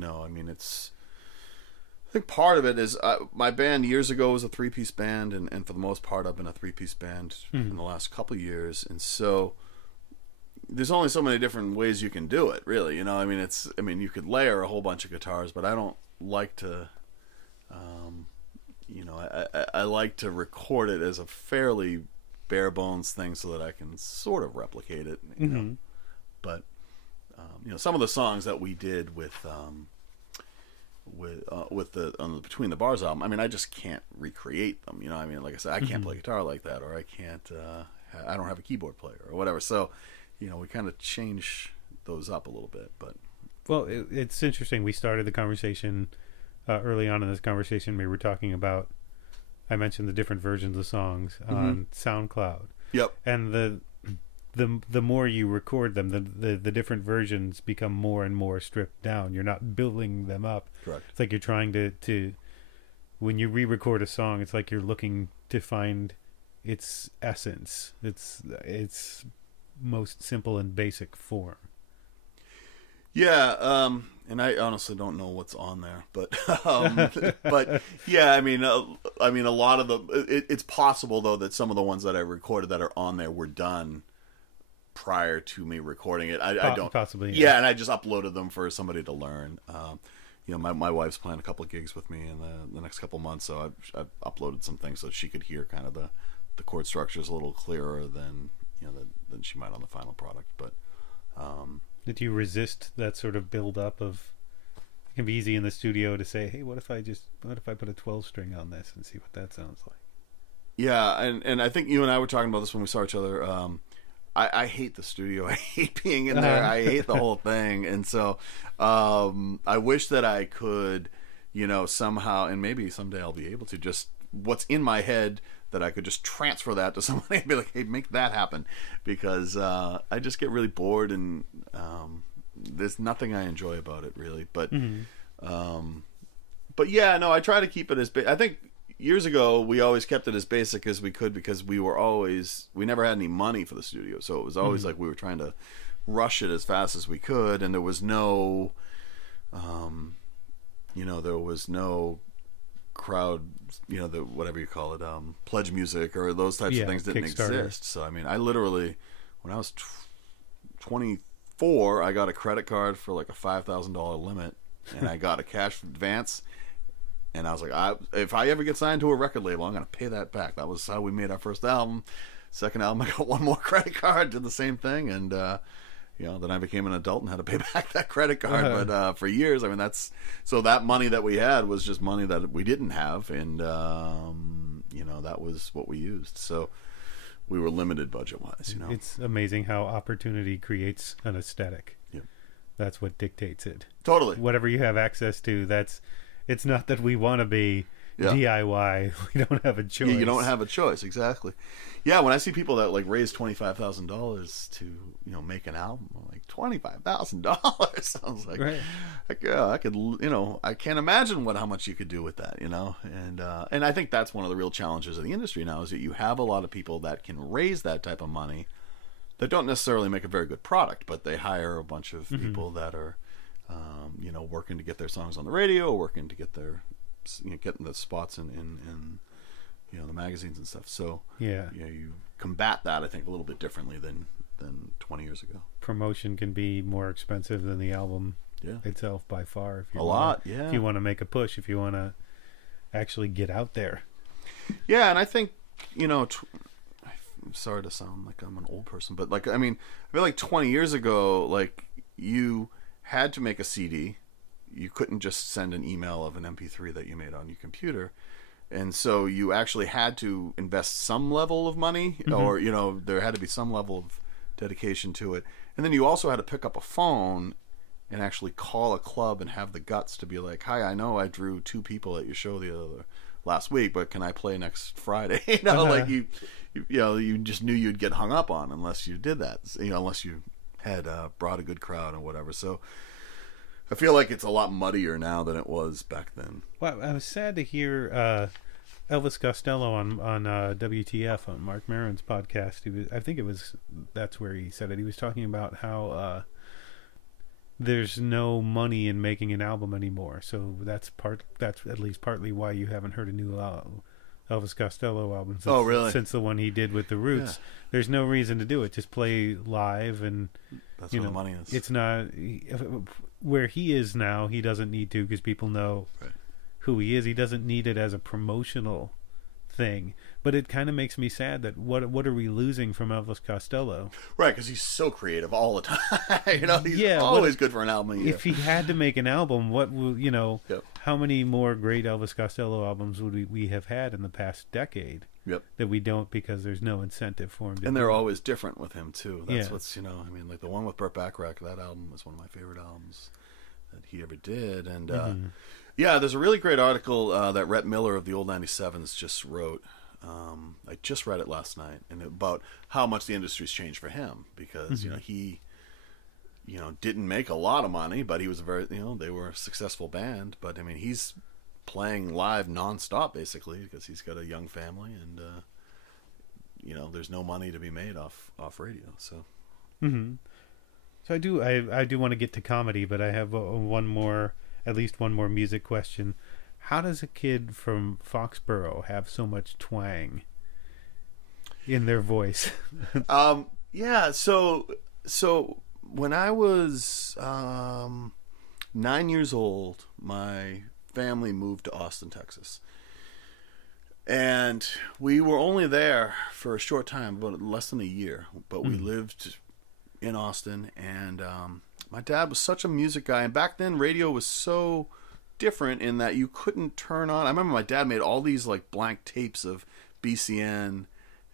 I mean, I think part of it is my band years ago was a 3-piece band, and for the most part I've been a 3-piece band in the last couple of years, and so there's only so many different ways you can do it, really. I mean, you could layer a whole bunch of guitars, but I don't like to. I like to record it as a fairly bare bones thing so that I can sort of replicate it. But some of the songs that we did with the Between the Bars album, I mean, I just can't recreate them. I mean, like I said, I can't play guitar like that, or I can't. I don't have a keyboard player or whatever. So, we kind of change those up a little bit. But it's interesting. We started the conversation early on in this conversation. We were talking about. I mentioned the different versions of songs on SoundCloud. Yep. And the more you record them, the different versions become more and more stripped down. You're not building them up. Correct. It's like you're trying to when you re-record a song, it's like you're looking to find its essence, its most simple and basic form. Yeah, and I honestly don't know what's on there, but but yeah, I mean, a lot of it's possible though that some of the ones that I recorded that are on there were done prior to me recording it. I don't possibly. Yeah, and I just uploaded them for somebody to learn. My wife's playing a couple of gigs with me in the next couple of months, so I've uploaded some things so she could hear kind of the chord structures a little clearer than she might on the final product. But did you resist that sort of build up of? It can be easy in the studio to say, "Hey, what if I put a 12 string on this and see what that sounds like?" Yeah, and I think you and I were talking about this when we saw each other. I hate the studio. I hate being in there. I hate the whole thing. And so I wish that I could, somehow, and maybe someday I'll be able to, just what's in my head, that I could just transfer that to somebody and be like, hey, make that happen. Because I just get really bored, and there's nothing I enjoy about it, really. But, but yeah, no, I try to keep it as big. I think years ago, we always kept it as basic as we could because we never had any money for the studio. So it was always like we were trying to rush it as fast as we could. And there was no, there was no crowd, whatever you call it, pledge music or those types of things didn't exist. So, I mean, I literally, when I was 24, I got a credit card for like a $5,000 limit, and I got a cash advance. And I was like, if I ever get signed to a record label, I'm going to pay that back. That was how we made our first album. Second album, I got one more credit card, did the same thing. And, then I became an adult and had to pay back that credit card. But for years, I mean, so that money that we had was just money that we didn't have. And, that was what we used. So we were limited budget-wise, It's amazing how opportunity creates an aesthetic. Yep. That's what dictates it. Totally. Whatever you have access to, it's not that we want to be DIY. We don't have a choice. You don't have a choice, exactly. Yeah, when I see people that like raise $25,000 to make an album, I'm like, $25,000 sounds like, right. Yeah, I could, I can't imagine how much you could do with that, and I think that's one of the real challenges of the industry now is that you have a lot of people that can raise that type of money that don't necessarily make a very good product, but they hire a bunch of people that are working to get their songs on the radio, working to get their, getting the spots in the magazines and stuff. So you combat that, I think, a little bit differently than 20 years ago. Promotion can be more expensive than the album itself by far. If you want to make a push, if you want to actually get out there. Yeah, and I think I'm sorry to sound like I'm an old person, but I feel like 20 years ago, you had to make a CD. You couldn't just send an email of an MP3 that you made on your computer. And so you actually had to invest some level of money, or, there had to be some level of dedication to it. And then you also had to pick up a phone and actually call a club and have the guts to be like, hi, I know I drew 2 people at your show last week, but can I play next Friday? You just knew you'd get hung up on unless you did that, unless you had brought a good crowd or whatever. So I feel like it's a lot muddier now than it was back then. Well, I was sad to hear Elvis Costello on WTF on Mark Maron's podcast. That's where he said it. He was talking about how there's no money in making an album anymore. So that's at least partly why you haven't heard a new Elvis Costello album since the one he did with the Roots. Yeah. There's no reason to do it. Just play live, and that's where the money is. It's not where he is now. He doesn't need to, because people know who he is. He doesn't need it as a promotional thing. But it kind of makes me sad that what are we losing from Elvis Costello? Right, because he's so creative all the time. He's always good for an album. If he had to make an album, what would how many more great Elvis Costello albums would we have had in the past decade? Yep. That we don't, because there's no incentive for him to. And they're always different with him too. That's what's like the one with Burt Bacharach. That album was one of my favorite albums that he ever did. And there's a really great article that Rhett Miller of the Old 97s just wrote. I just read it last night, and about how much the industry's changed for him, because he didn't make a lot of money, but he was they were a successful band. But he's playing live nonstop basically because he's got a young family, and there's no money to be made off radio. So so I do want to get to comedy, but I have at least one more music question. How does a kid from Foxborough have so much twang in their voice? Yeah, so when I was 9 years old, my family moved to Austin, Texas. And we were only there for a short time, about less than a year. But we lived in Austin, and my dad was such a music guy. And back then, radio was so different in that you couldn't turn on. I remember my dad made all these like blank tapes of BCN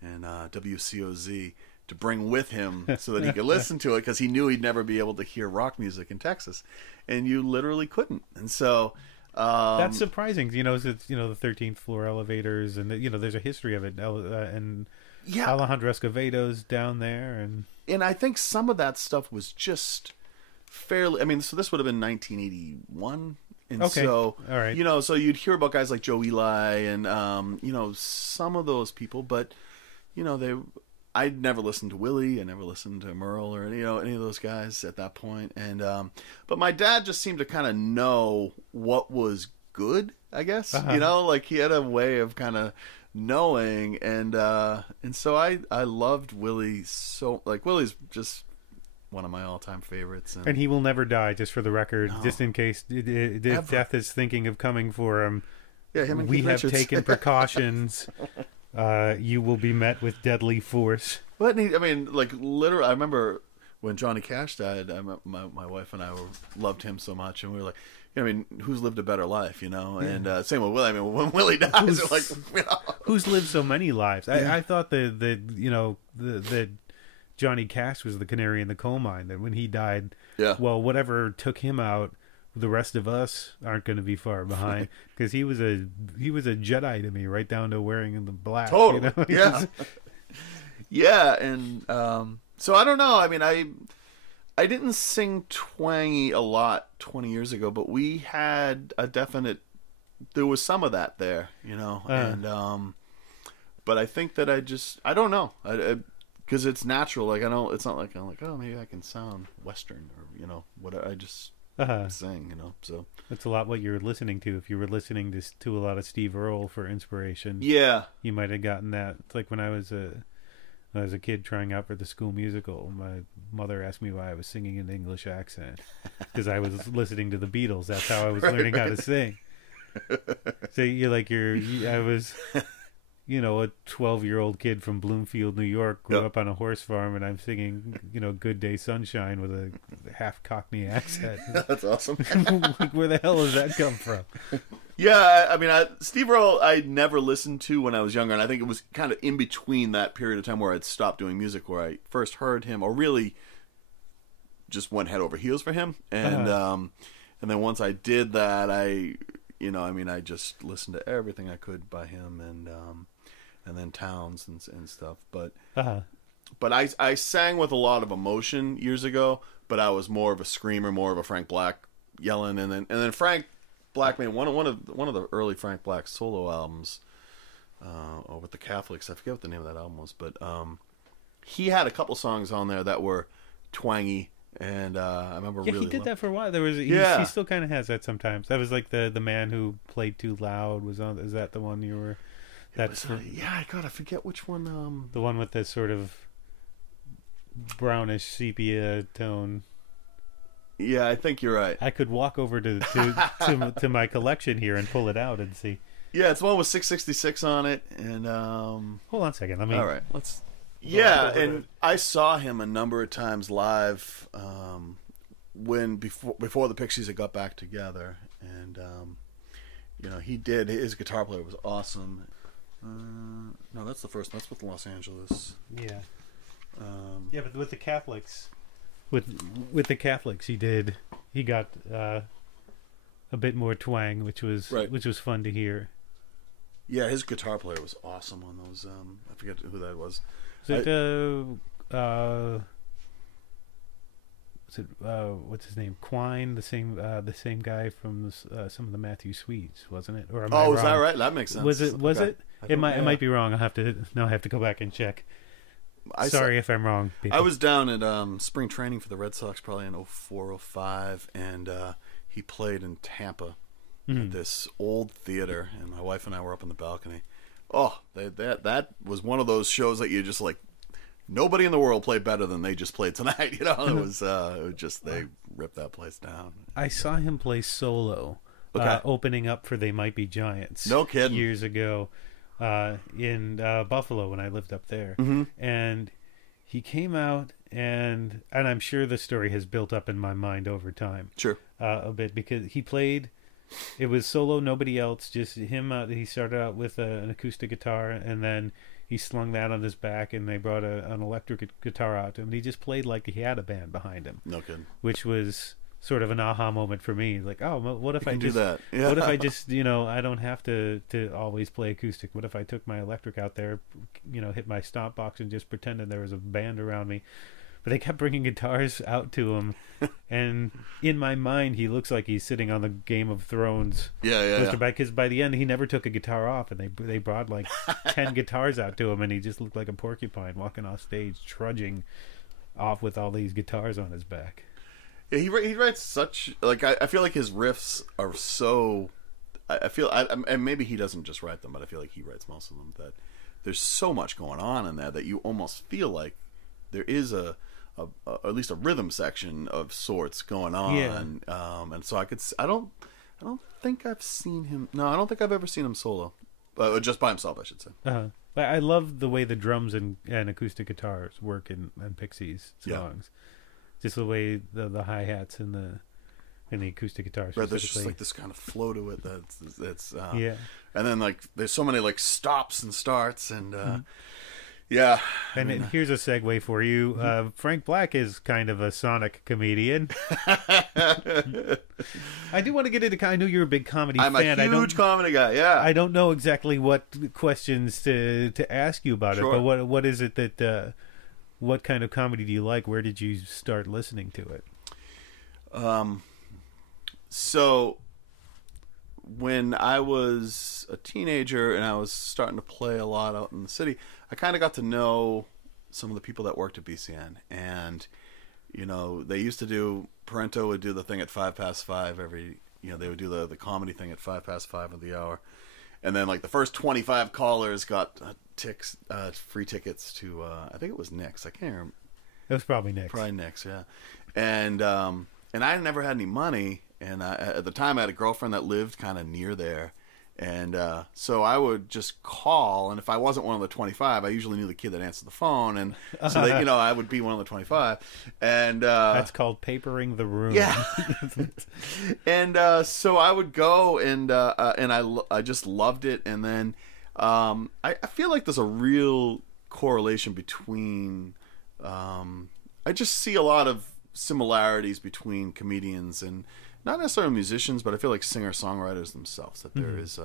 and WCOZ to bring with him so that he could listen to it, because he knew he'd never be able to hear rock music in Texas, and you literally couldn't. And so that's surprising. You know, it's, the 13th floor elevators, and there's a history of it, and Alejandro Escovedo's down there, and I think some of that stuff was just fairly. I mean, so this would have been 1981. And okay. So, all right. So you'd hear about guys like Joe Eli and, some of those people, but, I'd never listened to Willie. I never listened to Merle or, any of those guys at that point. And, but my dad just seemed to kind of know what was good, I guess. Like he had a way of kind of knowing. And so I loved Willie so, like, Willie's just one of my all-time favorites, and he will never die. Just for the record, no, just in case death is thinking of coming for him. Yeah, him and we Keith have Richards. taken precautions. You will be met with deadly force. But like literally, I remember when Johnny Cash died. My wife and I loved him so much, and we were like, who's lived a better life, And same with Willie. When Willie dies, we're like, who's lived so many lives? Yeah. I thought that Johnny Cash was the canary in the coal mine, that when he died, well, whatever took him out, the rest of us aren't going to be far behind, because he was a Jedi to me, right down to wearing the black. Totally, yeah, yeah, and so I don't know. I didn't sing twangy a lot 20 years ago, but we had a definite. There was some of that there, and but I think that I don't know. Because it's natural, like it's not like I'm like, oh, maybe I can sound Western or whatever. I just sing, So that's a lot what you're listening to. If you were listening to a lot of Steve Earle for inspiration, you might have gotten that. It's like when I was a kid trying out for the school musical, my mother asked me why I was singing in an English accent, because I was listening to the Beatles. That's how I was learning how to sing. So I was. A 12-year-old kid from Bloomfield, New York, grew up on a horse farm, and I'm singing, Good Day Sunshine with a half Cockney accent. That's awesome. Where the hell does that come from? Yeah, Steve Earle I never listened to when I was younger, and I think it was kind of in between that period of time where I'd stopped doing music, where I first heard him, or really just went head over heels for him, and then once I did that, I just listened to everything I could by him, and then Towns and stuff. But I sang with a lot of emotion years ago, but I was more of a screamer, more of a Frank Black yelling, and then Frank Black made one of the early Frank Black solo albums, or with the Catholics. I forget what the name of that album was, but he had a couple songs on there that were twangy. And I remember really he did that for a while. There was he still kind of has that sometimes. That was like the man who played too loud was on. Is that the one you were? I forget which one. The one with this sort of brownish sepia tone. Yeah, I think you're right. I could walk over to my collection here and pull it out and see. Yeah, it's the one with 666 on it, and hold on a second. All right, let's. Yeah, and I saw him a number of times live before the Pixies had got back together, and he did. His guitar player was awesome. No, that's the first. That's with Los Angeles. Yeah. But with the Catholics, with the Catholics, he got a bit more twang, which was fun to hear. Yeah, his guitar player was awesome on those. I forget who that was. What's his name? Quine, the same guy from some of the Matthew Sweets, wasn't it? Or am I wrong? Is that right? That makes sense. Was it? It might be wrong. I have to go back and check. Sorry if I'm wrong, people. I was down at spring training for the Red Sox probably in 04, 05, and he played in Tampa at this old theater, and my wife and I were up on the balcony. Oh, that was one of those shows that you just like nobody in the world played better than they just played tonight. It was just they ripped that place down. I saw him play solo, opening up for They Might Be Giants. No kidding. Years ago, in Buffalo when I lived up there, and he came out, and I'm sure the story has built up in my mind over time. Sure, a bit, because he played. It was solo, nobody else, just him. He started out with an acoustic guitar, and then he slung that on his back, and they brought an electric guitar out to him. And he just played like he had a band behind him. No kidding. Which was sort of an aha moment for me. Like, oh, what if I just do that? Yeah. What if I just, I don't have to always play acoustic. What if I took my electric out there, hit my stomp box and just pretended there was a band around me? But they kept bringing guitars out to him, and in my mind, he looks like he's sitting on the Game of Thrones. Yeah. Because by the end, he never took a guitar off, and they brought like 10 guitars out to him, and he just looked like a porcupine walking off stage, trudging off with all these guitars on his back. Yeah, he writes such I feel like his riffs are so. I feel and maybe he doesn't just write them, but I feel like he writes most of them. That there's so much going on in there that you almost feel like there is a at least a rhythm section of sorts going on. And so I don't think I've seen him. No, I don't think I've ever seen him solo, just by himself, I should say. But I love the way the drums and acoustic guitars work in Pixie's songs. Just the way the hi-hats and the acoustic guitars. Right, there's just like this kind of flow to it that's and then there's so many stops and starts and yeah. And here's a segue for you. Frank Black is kind of a sonic comedian. I do want to get into. I know you're a big comedy fan. I'm a huge comedy guy. Yeah. I don't know exactly what questions to ask you about it, but what is it that? What kind of comedy do you like? Where did you start listening to it? So when I was a teenager and I was starting to play a lot out in the city, I kind of got to know some of the people that worked at BCN. And, they used to do, Parento would do the thing at 5:05 they would do the comedy thing at 5:05 of the hour. And then the first 25 callers got free tickets to, I think it was Nick's. I can't remember. It was probably Nick's. Probably Nick's, yeah. And I never had any money. And at the time, I had a girlfriend that lived kind of near there. And so I would just call. And if I wasn't one of the 25, I usually knew the kid that answered the phone. And so, I would be one of the 25. And that's called papering the room. Yeah. And so I would go, and I just loved it. And then I feel like there's a real correlation between... I just see a lot of similarities between comedians and not necessarily musicians, but I feel like singer-songwriters themselves. That there is,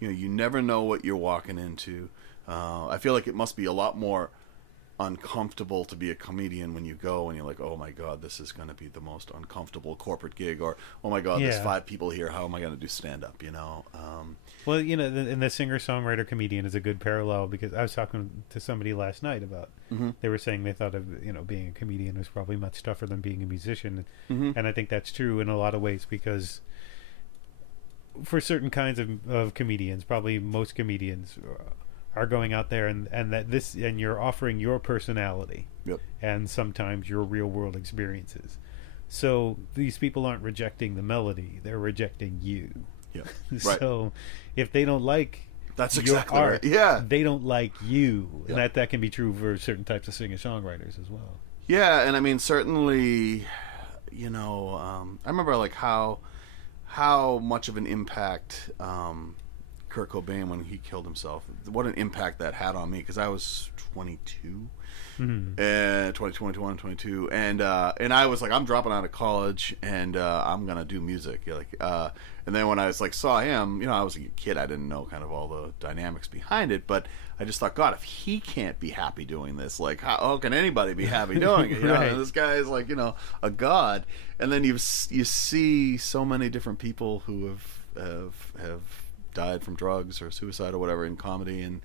you never know what you're walking into. I feel like it must be a lot more uncomfortable to be a comedian when you go and you're like, oh my god, this is going to be the most uncomfortable corporate gig, or oh my god, there's 5 people here, how am I going to do stand-up, Well, and the singer-songwriter comedian is a good parallel, because I was talking to somebody last night about, they were saying they thought of, being a comedian was probably much tougher than being a musician. And I think that's true in a lot of ways, because for certain kinds of comedians, probably most comedians are going out there and you're offering your personality, and sometimes your real world experiences. So these people aren't rejecting the melody, they're rejecting you. Right. So if they don't like that's your exactly art, right. they don't like you. And that can be true for certain types of singer-songwriters as well. Yeah, and I mean, certainly, I remember how much of an impact Kurt Cobain, when he killed himself, what an impact that had on me, because I was 22, and 21, 22, and I was like, I'm dropping out of college, and I'm gonna do music, and then when I was saw him, I was a kid, I didn't know kind of all the dynamics behind it, but I just thought, God, if he can't be happy doing this, how can anybody be happy doing it? Right. This guy is a god, and then you see so many different people who have died from drugs or suicide or whatever in comedy, and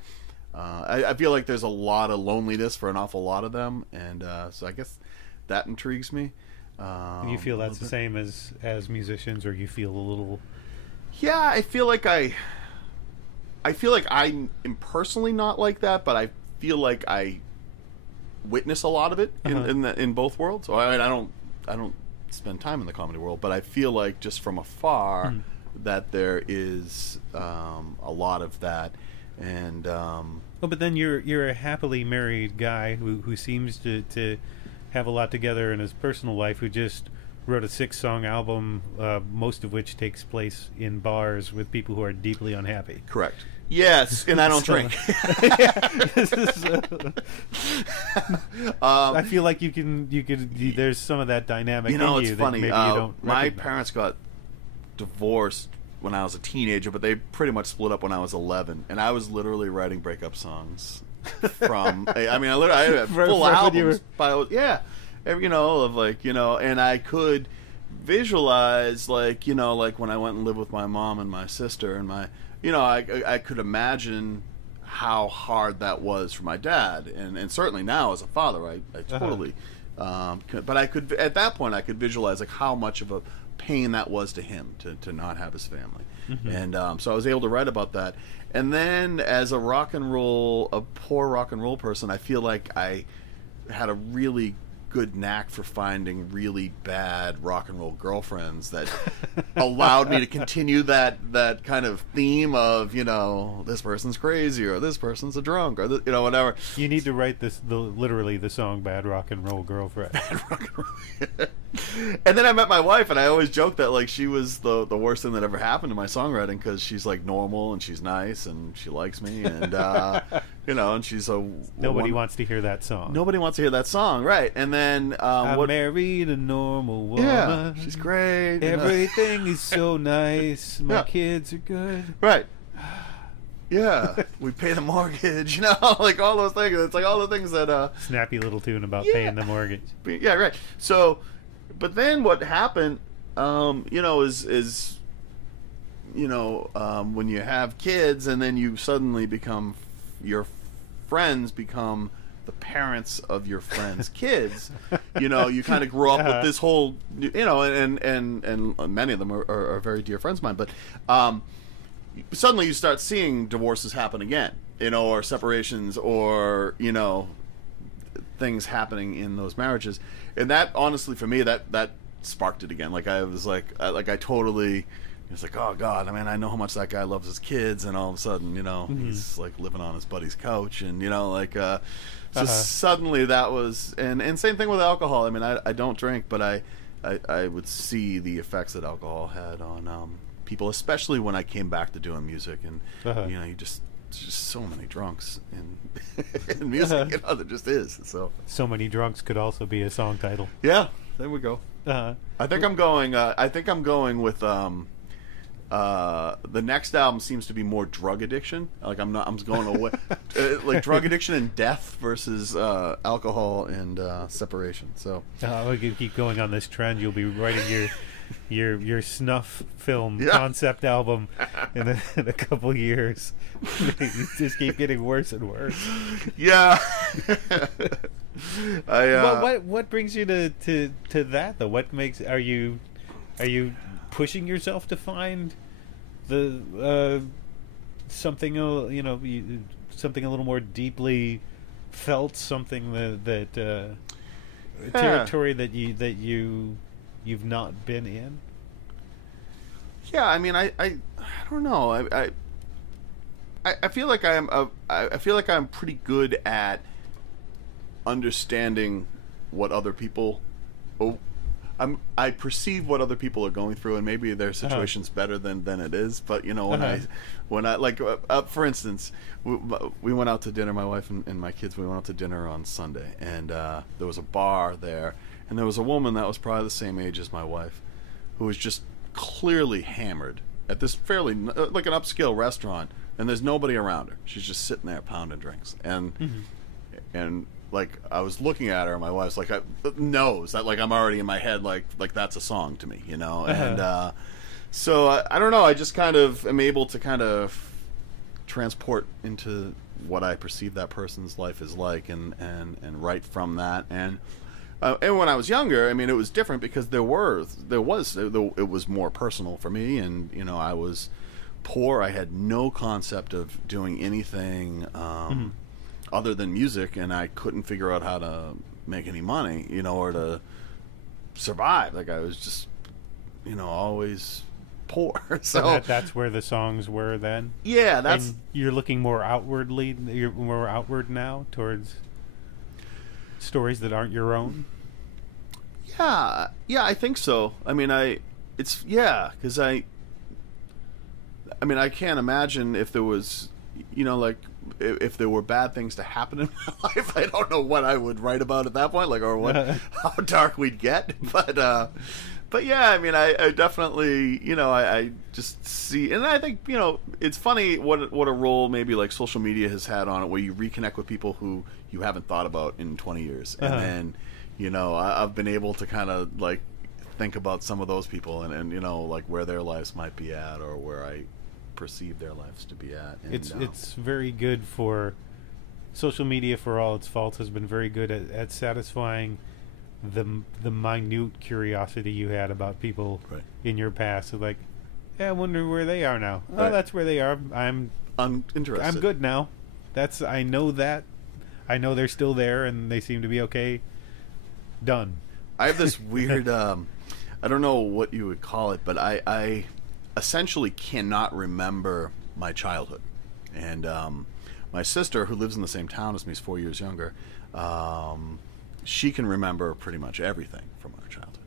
I feel like there's a lot of loneliness for an awful lot of them, and so I guess that intrigues me. You feel that's the same as musicians, or you feel a little? Yeah, I feel like I am personally not like that, but I feel like I witness a lot of it in both worlds. So I don't spend time in the comedy world, but I feel like just from afar that there is a lot of that. And but then you're a happily married guy who seems to have a lot together in his personal life, who just wrote a 6-song album, most of which takes place in bars with people who are deeply unhappy. Correct. Yes, and I don't drink. I feel like you could. There's some of that dynamic. You know, in it's you funny. That maybe you don't my recognize. parents got divorced when I was a teenager, but they pretty much split up when I was 11, and I was literally writing breakup songs from. I had full albums. And I could visualize, like when I went and lived with my mom and my sister and I could imagine how hard that was for my dad, and certainly now as a father, I totally. But I could, at that point, I could visualize like how much of a pain that was to him to not have his family, and so I was able to write about that. And then as a poor rock and roll person, I feel like I had a really good knack for finding really bad rock and roll girlfriends that allowed me to continue that kind of theme of this person's crazy or this person's a drunk or whatever. You need to write literally the song "Bad Rock and Roll Girlfriend." Bad rock and roll. And then I met my wife, and I always joke that like she was the worst thing that ever happened to my songwriting, because she's like normal and she's nice and she likes me, and and she's Nobody wants to hear that song. Nobody wants to hear that song, right? And then I married a normal woman. Yeah, she's great. Everything is so nice. My kids are good. Right. Yeah, we pay the mortgage, like all those things. It's like all the things that snappy little tune about paying the mortgage. Yeah, right. So, but then what happened, is when you have kids and then you suddenly become your friends become the parents of your friends' kids. You kind of grow up with this whole, and many of them are very dear friends of mine, but suddenly you start seeing divorces happen again, or separations, or things happening in those marriages, and that honestly for me that sparked it again. Like I was like I totally. It's like, oh God, I know how much that guy loves his kids, and all of a sudden, he's like living on his buddy's couch, and so suddenly that was, and same thing with alcohol. I don't drink, but I would see the effects that alcohol had on people, especially when I came back to doing music, and you just there's just so many drunks in music, there just is. So many drunks could also be a song title. Yeah, there we go. I think I'm going with the next album seems to be more drug addiction. Like I'm going away, like drug addiction and death versus alcohol and separation. So we can keep going on this trend. You'll be writing your snuff film concept album in a couple years. You just keep getting worse and worse. Yeah. What brings you to that though? What makes are you pushing yourself to find the something something a little more deeply felt, something that territory that you've not been in? Yeah, I don't know. I feel like I'm pretty good at understanding what other people. I perceive what other people are going through, and maybe their situation's better than it is. But when I like for instance, we went out to dinner. My wife and my kids. We went out to dinner on Sunday, and there was a bar there, and there was a woman that was probably the same age as my wife, who was just clearly hammered at this fairly like an upscale restaurant, and there's nobody around her. She's just sitting there pounding drinks, and like I was looking at her, and my wife's like knows that like I'm already in my head like that's a song to me, and so I don't know. I just kind of am able to kind of transport into what I perceive that person's life is like, and write from that. And when I was younger, it was different because it was more personal for me, and I was poor. I had no concept of doing anything other than music, and I couldn't figure out how to make any money, or to survive. Like I was just, always poor. So that's where the songs were then. Yeah, that's. And you're looking more outwardly. You're more outward now towards stories that aren't your own. Yeah, I think so. I mean, because I can't imagine if there was, like, if there were bad things to happen in my life. I don't know what I would write about at that point, like, or how dark we'd get. But yeah, I mean, I definitely, I just see, and I think, it's funny what a role maybe like social media has had on it, where you reconnect with people who you haven't thought about in 20 years, and then, I've been able to kind of like think about some of those people and like where their lives might be at, or where I perceive their lives to be at. And, it's very good for social media, for all its faults, has been very good at satisfying the minute curiosity you had about people in your past. So like, I wonder where they are now. Oh, that's where they are. I'm interested. I'm good now. I know that. I know they're still there and they seem to be okay. Done. I have this weird, I don't know what you would call it, but I essentially cannot remember my childhood. And my sister, who lives in the same town as me, is 4 years younger, she can remember pretty much everything from our childhood.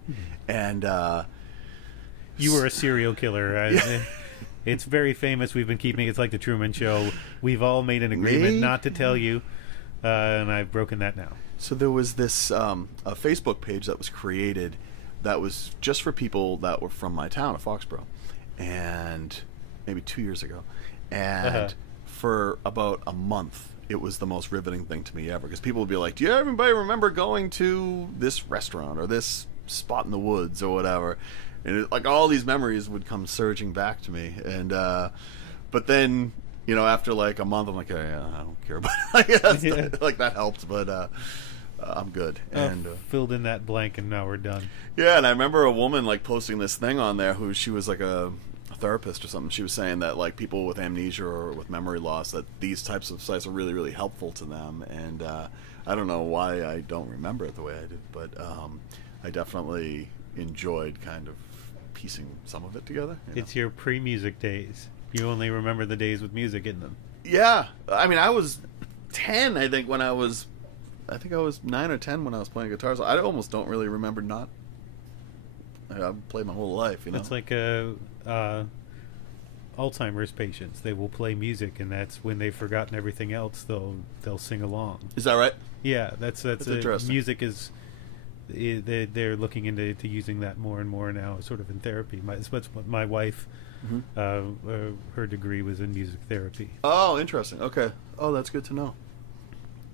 And you were a serial killer. It's very famous. We've been keeping. It's like the Truman Show. We've all made an agreement not to tell you, and I've broken that now. So there was this a Facebook page that was created that was just for people that were from my town of Foxborough, and maybe 2 years ago, and for about a month, it was the most riveting thing to me ever, because people would be like, do everybody remember going to this restaurant or this spot in the woods or whatever? And like all these memories would come surging back to me. And but then, after like a month, I'm like, yeah, I don't care about it. Like that helped, but I'm good. And filled in that blank, and now we're done. Yeah, and I remember a woman like posting this thing on there who she was like a therapist or something. She was saying that like people with amnesia or with memory loss, that these types of sites are really, really helpful to them. And I don't know why I don't remember it the way I did, but I definitely enjoyed kind of piecing some of it together. It's your pre-music days. You only remember the days with music in them. Yeah, I mean, I was 10, I think, I was 9 or 10 when I was playing guitar, so I almost don't really remember not. I've played my whole life, It's like Alzheimer's patients. They will play music, and that's when they've forgotten everything else. They'll sing along. Is that right? Yeah, that's interesting. Music is. They're looking into using that more and more now, sort of in therapy. That's what my wife. Her degree was in music therapy. Oh, interesting. Okay. Oh, that's good to know.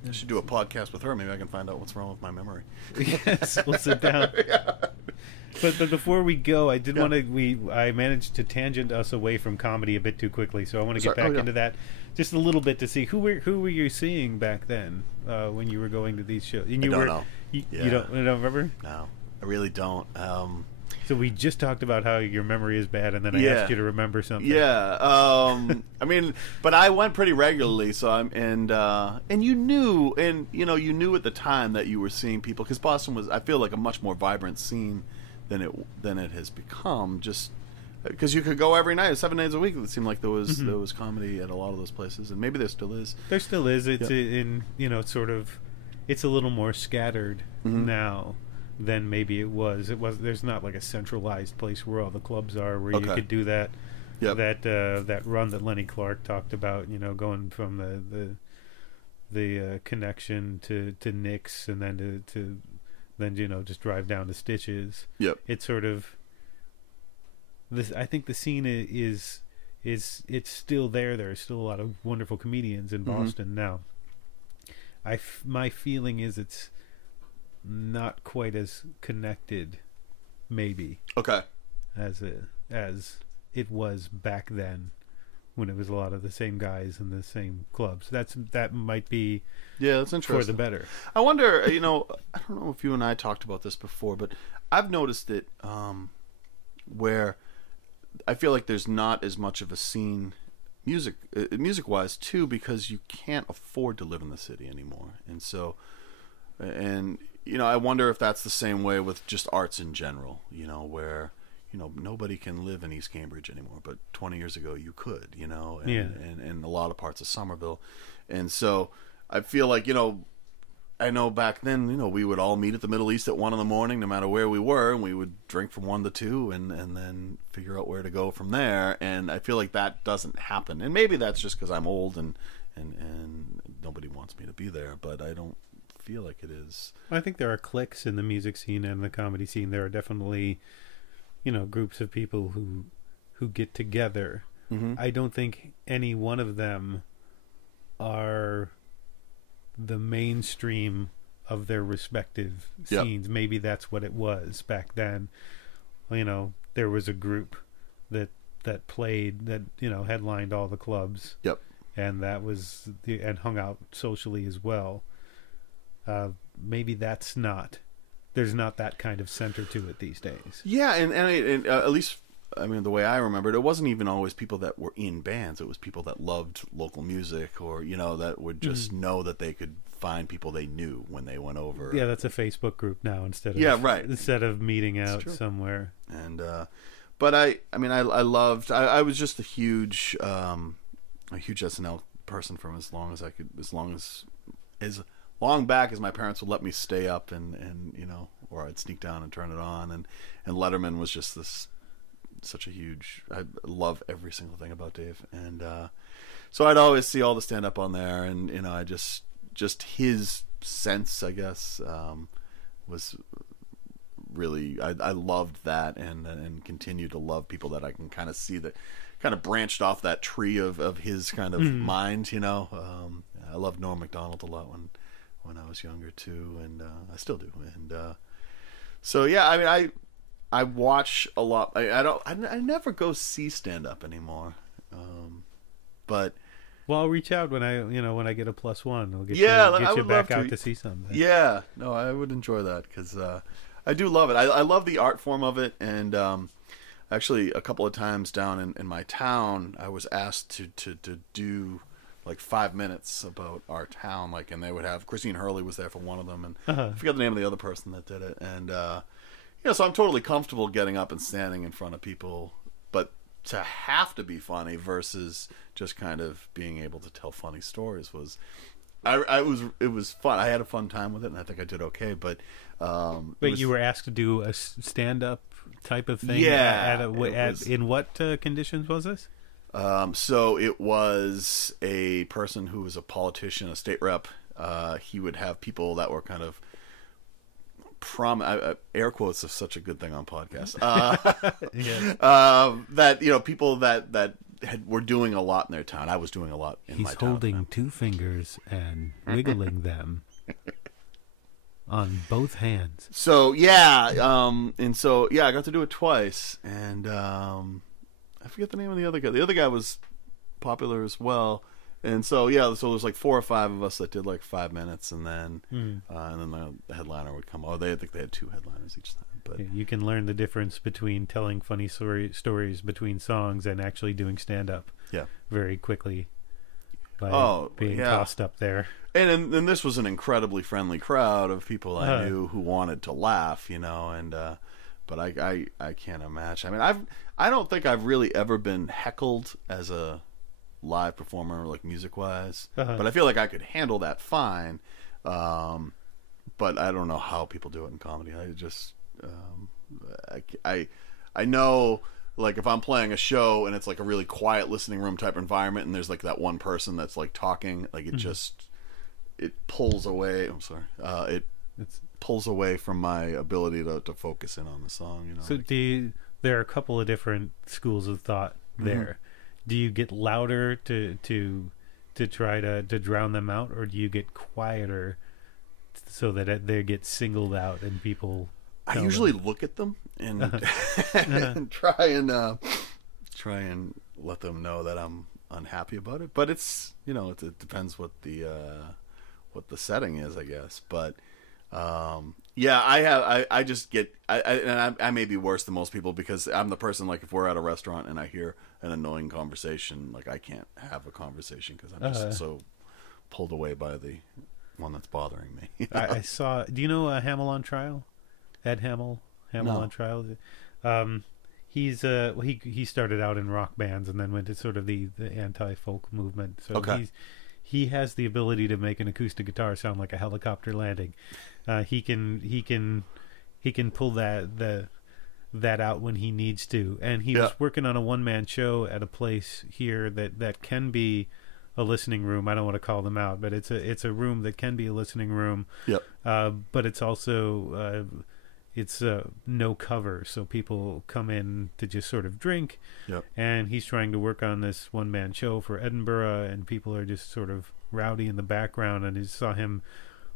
I should do a podcast with her. Maybe I can find out what's wrong with my memory. Yes, we'll sit down. Yeah. But before we go, I did want to. I managed to tangent us away from comedy a bit too quickly, so I want to get back into that just a little bit to see who were you seeing back then when you were going to these shows. And I don't know. You don't remember? No, I really don't. So we just talked about how your memory is bad, and then I asked you to remember something. Yeah, I mean, but I went pretty regularly. So and you knew, you knew at the time that you were seeing people, because Boston was, I feel like, a much more vibrant scene than it has become. Just because you could go every night, 7 days a week. It seemed like there was comedy at a lot of those places, and maybe there still is. There still is. It's sort of, it's a little more scattered now than maybe it was. There's not like a centralized place where all the clubs are, where you could do that. Yep. That run that Lenny Clark talked about. Going from the connection to Nick's, and then to just drive down to Stitches. Yep. It's sort of this. I think the scene is it's still there. There are still a lot of wonderful comedians in Boston now. My feeling is it's not quite as connected, maybe. Okay. As it was back then, when it was a lot of the same guys in the same clubs. That might be that's interesting. For the better. I wonder, I don't know if you and I talked about this before, but I've noticed it where I feel like there's not as much of a scene music wise too, because you can't afford to live in the city anymore. And so, and I wonder if that's the same way with just arts in general, where nobody can live in East Cambridge anymore, but 20 years ago you could, and a lot of parts of Somerville. And so I feel like, I know back then, we would all meet at the Middle East at 1 a.m, no matter where we were, and we would drink from 1 to 2 and then figure out where to go from there. And I feel like that doesn't happen. And maybe that's just because I'm old and nobody wants me to be there, but I don't feel like it is. I think there are cliques in the music scene and the comedy scene. There are definitely, groups of people who get together. Mm-hmm. I don't think any one of them are the mainstream of their respective scenes. Yep. Maybe that's what it was back then. There was a group that played, that headlined all the clubs. Yep. And that was and hung out socially as well. Maybe there's not that kind of center to it these days. Yeah, and at least, the way I remember it wasn't even always people that were in bands. It was people that loved local music, or that would just know that they could find people they knew when they went over. Yeah, that's a Facebook group now instead of meeting out somewhere. And but I loved. I was just a huge SNL person from as long back as my parents would let me stay up and or I'd sneak down and turn it on, and Letterman was just such a huge. I love every single thing about Dave, and so I'd always see all the stand up on there, and I just his sense, I guess, was really, I loved that, and continue to love people that I can kind of see that kind of branched off that tree of his kind of mind. I loved Norm Macdonald a lot when I was younger too, and I still do. And so yeah, I watch a lot. I never go see stand up anymore. But I'll reach out when I get a +1. I'll get you back out to see something. Yeah, no, I would enjoy that, because I do love it. I love the art form of it, and actually a couple of times down in my town, I was asked to do like 5 minutes about our town, and they would have Christine Hurley was there for one of them, and I forget the name of the other person that did it, and so I'm totally comfortable getting up and standing in front of people, but to have to be funny versus just kind of being able to tell funny stories it was fun. I had a fun time with it, and I think I did okay. But you were asked to do a stand-up type of thing. Yeah. In what conditions was this? So it was a person who was a politician, a state rep. He would have people that were kind of air quotes is such a good thing on podcasts. That people that were doing a lot in their town. I was doing a lot in my town. He's holding 2 fingers and wiggling them on both hands. So yeah, I got to do it twice, and I forget the name of the other guy. The other guy was popular as well. And so there's like 4 or 5 of us that did like 5 minutes, and then the headliner would come. I think they had 2 headliners each time. But you can learn the difference between telling funny stories between songs and actually doing stand up. Yeah, very quickly by being tossed up there. And this was an incredibly friendly crowd of people I knew who wanted to laugh, and but I can't imagine. I don't think I've really ever been heckled as a live performer, like music wise, but I feel like I could handle that fine. But I don't know how people do it in comedy. I just I know, like, if I'm playing a show and it's like a really quiet listening room type environment, and there's like that one person that's like talking, like it just it pulls away. I'm sorry, it pulls away from my ability to focus in on the song. So there are a couple of different schools of thought there. Do you get louder to try to drown them out, or do you get quieter so that they get singled out and people? I usually look at them and, and try and let them know that I'm unhappy about it. But it's it depends what the setting is, I guess. But Yeah, I have. I just get. I may be worse than most people because I'm the person, like, if we're at a restaurant and I hear an annoying conversation, like, I can't have a conversation because I'm just so pulled away by the one that's bothering me. You know? I saw. Do you know Hamill on Trial? Ed Hamill. Hamill on Trial. He's he started out in rock bands and then went to sort of the anti-folk movement. So he has the ability to make an acoustic guitar sound like a helicopter landing. He can pull that out when he needs to. And he was working on a one-man show at a place here that can be a listening room. I don't want to call them out, but it's a room that can be a listening room. Yep. But it's also it's no cover, so people come in to just sort of drink. Yep. And he's trying to work on this one-man show for Edinburgh, and people are just sort of rowdy in the background. And I saw him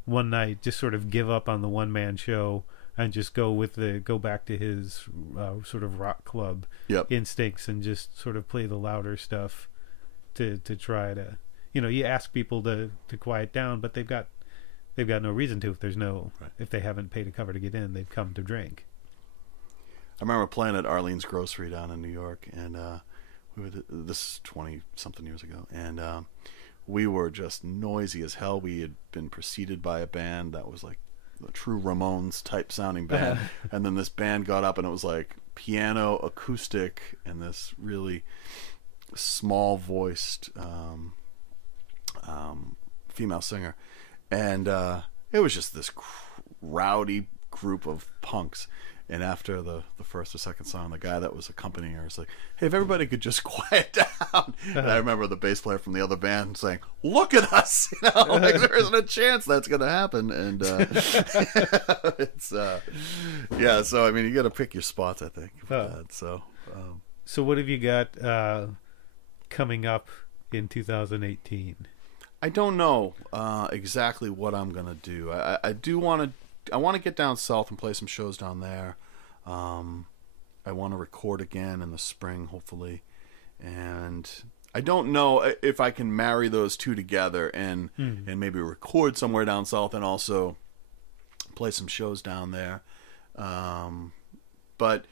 one night just sort of give up on the one-man show and just go back to his sort of rock club instincts and just sort of play the louder stuff to try to, you ask people to quiet down, but they've got no reason to if they haven't paid a cover to get in. They've come to drink. I remember playing at Arlene's Grocery down in New York, and this 20-something years ago, and we were just noisy as hell. We had been preceded by a band that was like a true Ramones type sounding band, and then this band got up and it was like piano, acoustic, and this really small voiced female singer, and it was just this rowdy group of punks. And after the first or second song, the guy that was accompanying her was like, "Hey, if everybody could just quiet down." And I remember the bass player from the other band saying, "Look at us, like there isn't a chance that's going to happen." And it's yeah. So I mean, you got to pick your spots, I think. So what have you got coming up in 2018? I don't know exactly what I'm going to do. I do want to. I want to get down south and play some shows down there. I want to record again in the spring, hopefully. And I don't know if I can marry those two together and maybe record somewhere down south and also play some shows down there. But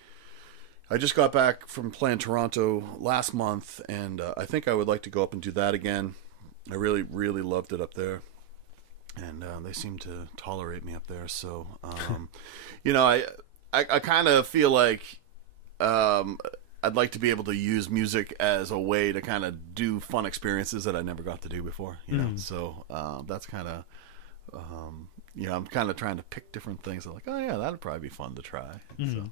I just got back from playing Toronto last month, and I think I would like to go up and do that again. I really, really loved it up there. And they seem to tolerate me up there. So, I kind of feel like I'd like to be able to use music as a way to kind of do fun experiences that I never got to do before, you know. So that's kind of, I'm kind of trying to pick different things. I'm like, oh, yeah, that'd probably be fun to try. So.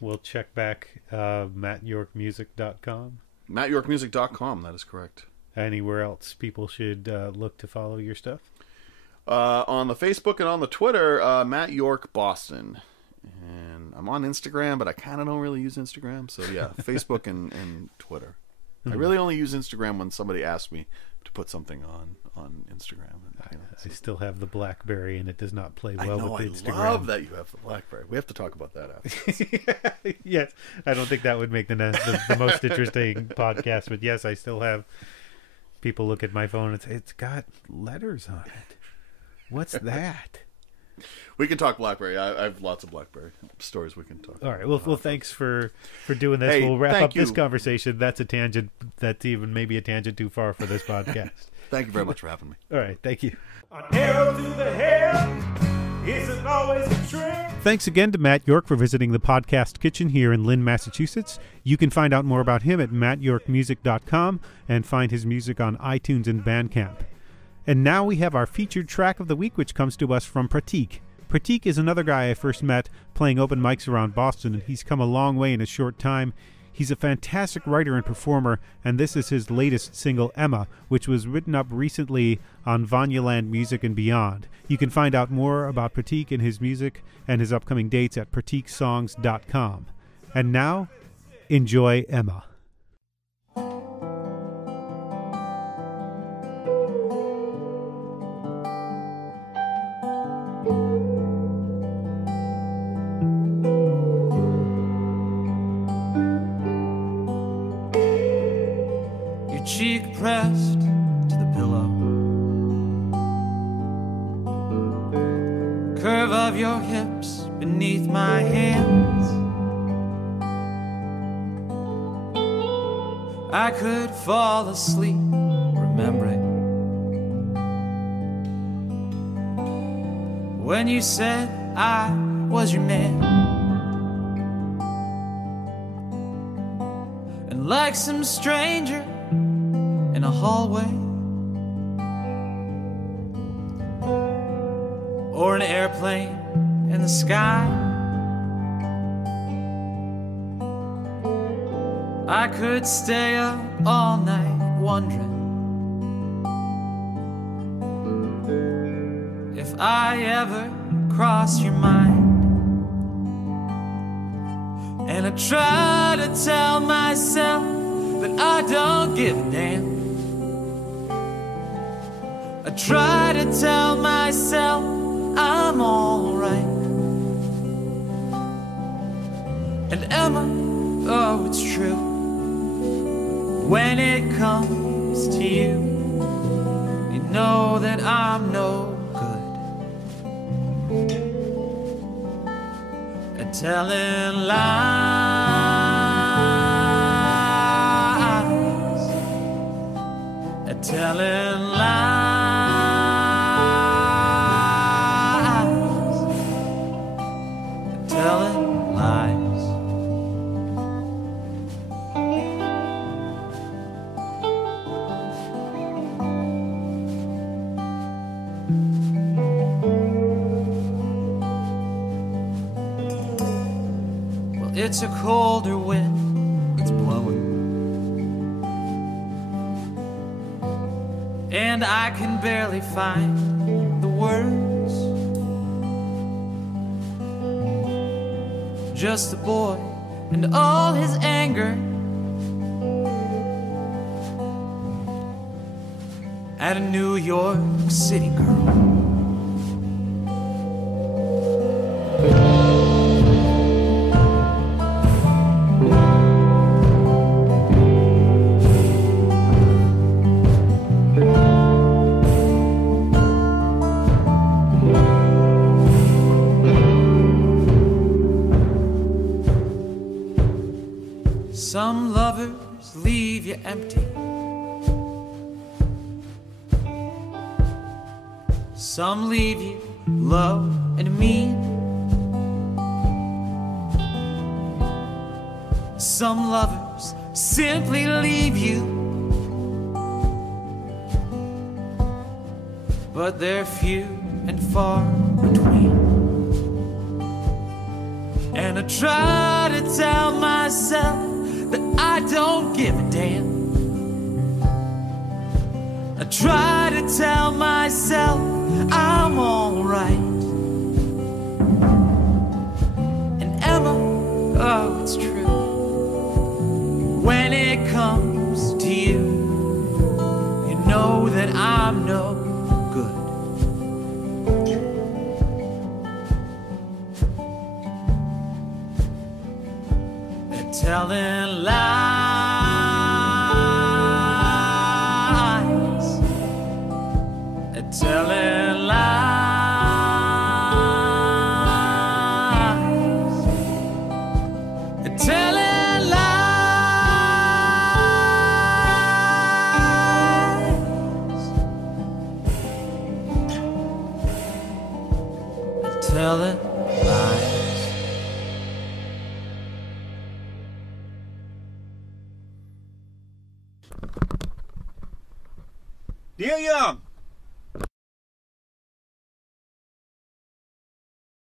We'll check back mattyorkmusic.com. mattyorkmusic.com, that is correct. Anywhere else people should look to follow your stuff? On the Facebook and on the Twitter, Matt York Boston. And I'm on Instagram, but I kind of don't really use Instagram. So yeah, Facebook and Twitter. I really only use Instagram when somebody asks me to put something on Instagram. And, I still have the BlackBerry, and it does not play well with Instagram. I love that you have the BlackBerry. We have to talk about that after. Yes, I don't think that would make the most interesting podcast, but yes, I still have people look at my phone and say, it's got letters on it. What's that? We can talk BlackBerry. I have lots of BlackBerry stories we can talk about. All right. Well, thanks for doing this. Hey, we'll wrap up this you. Conversation. That's a tangent. That's even maybe a tangent too far for this podcast. Thank you very much for having me. All right. Thank you. An arrow to the head isn't always a trick. Thanks again to Matt York for visiting the podcast kitchen here in Lynn, Massachusetts. You can find out more about him at mattyorkmusic.com and find his music on iTunes and Bandcamp. And now we have our featured track of the week, which comes to us from Pratik. Pratik is another guy I first met playing open mics around Boston, and he's come a long way in a short time. He's a fantastic writer and performer, and this is his latest single, Emma, which was written up recently on Vanyaland Music and Beyond. You can find out more about Pratik and his music and his upcoming dates at pratiksongs.com. And now, enjoy Emma. Cheek pressed to the pillow, curve of of your hips beneath my hands. I could fall asleep remembering when you said I was your man. And like some stranger in a hallway or an airplane in the sky, I could stay up all night wondering if I ever cross your mind. And I try to tell myself that I don't give a damn. I try to tell myself I'm alright. And Emma, oh, it's true, when it comes to you, you know that I'm no good at telling lies, at telling lies, at telling lies. It's a colder wind that's blowing, and I can barely find the words. Just a boy and all his anger at a New York City girl. Some lovers leave you empty. Some leave you low and mean. Some lovers simply leave you, but they're few and far between. And I try to tell myself that I don't give a damn. I try to tell myself I'm alright. And Emma, oh, it's true, when it comes to you, you know that I'm no good at telling lies, at telling lies, at telling lies, at telling lies. Neil Young.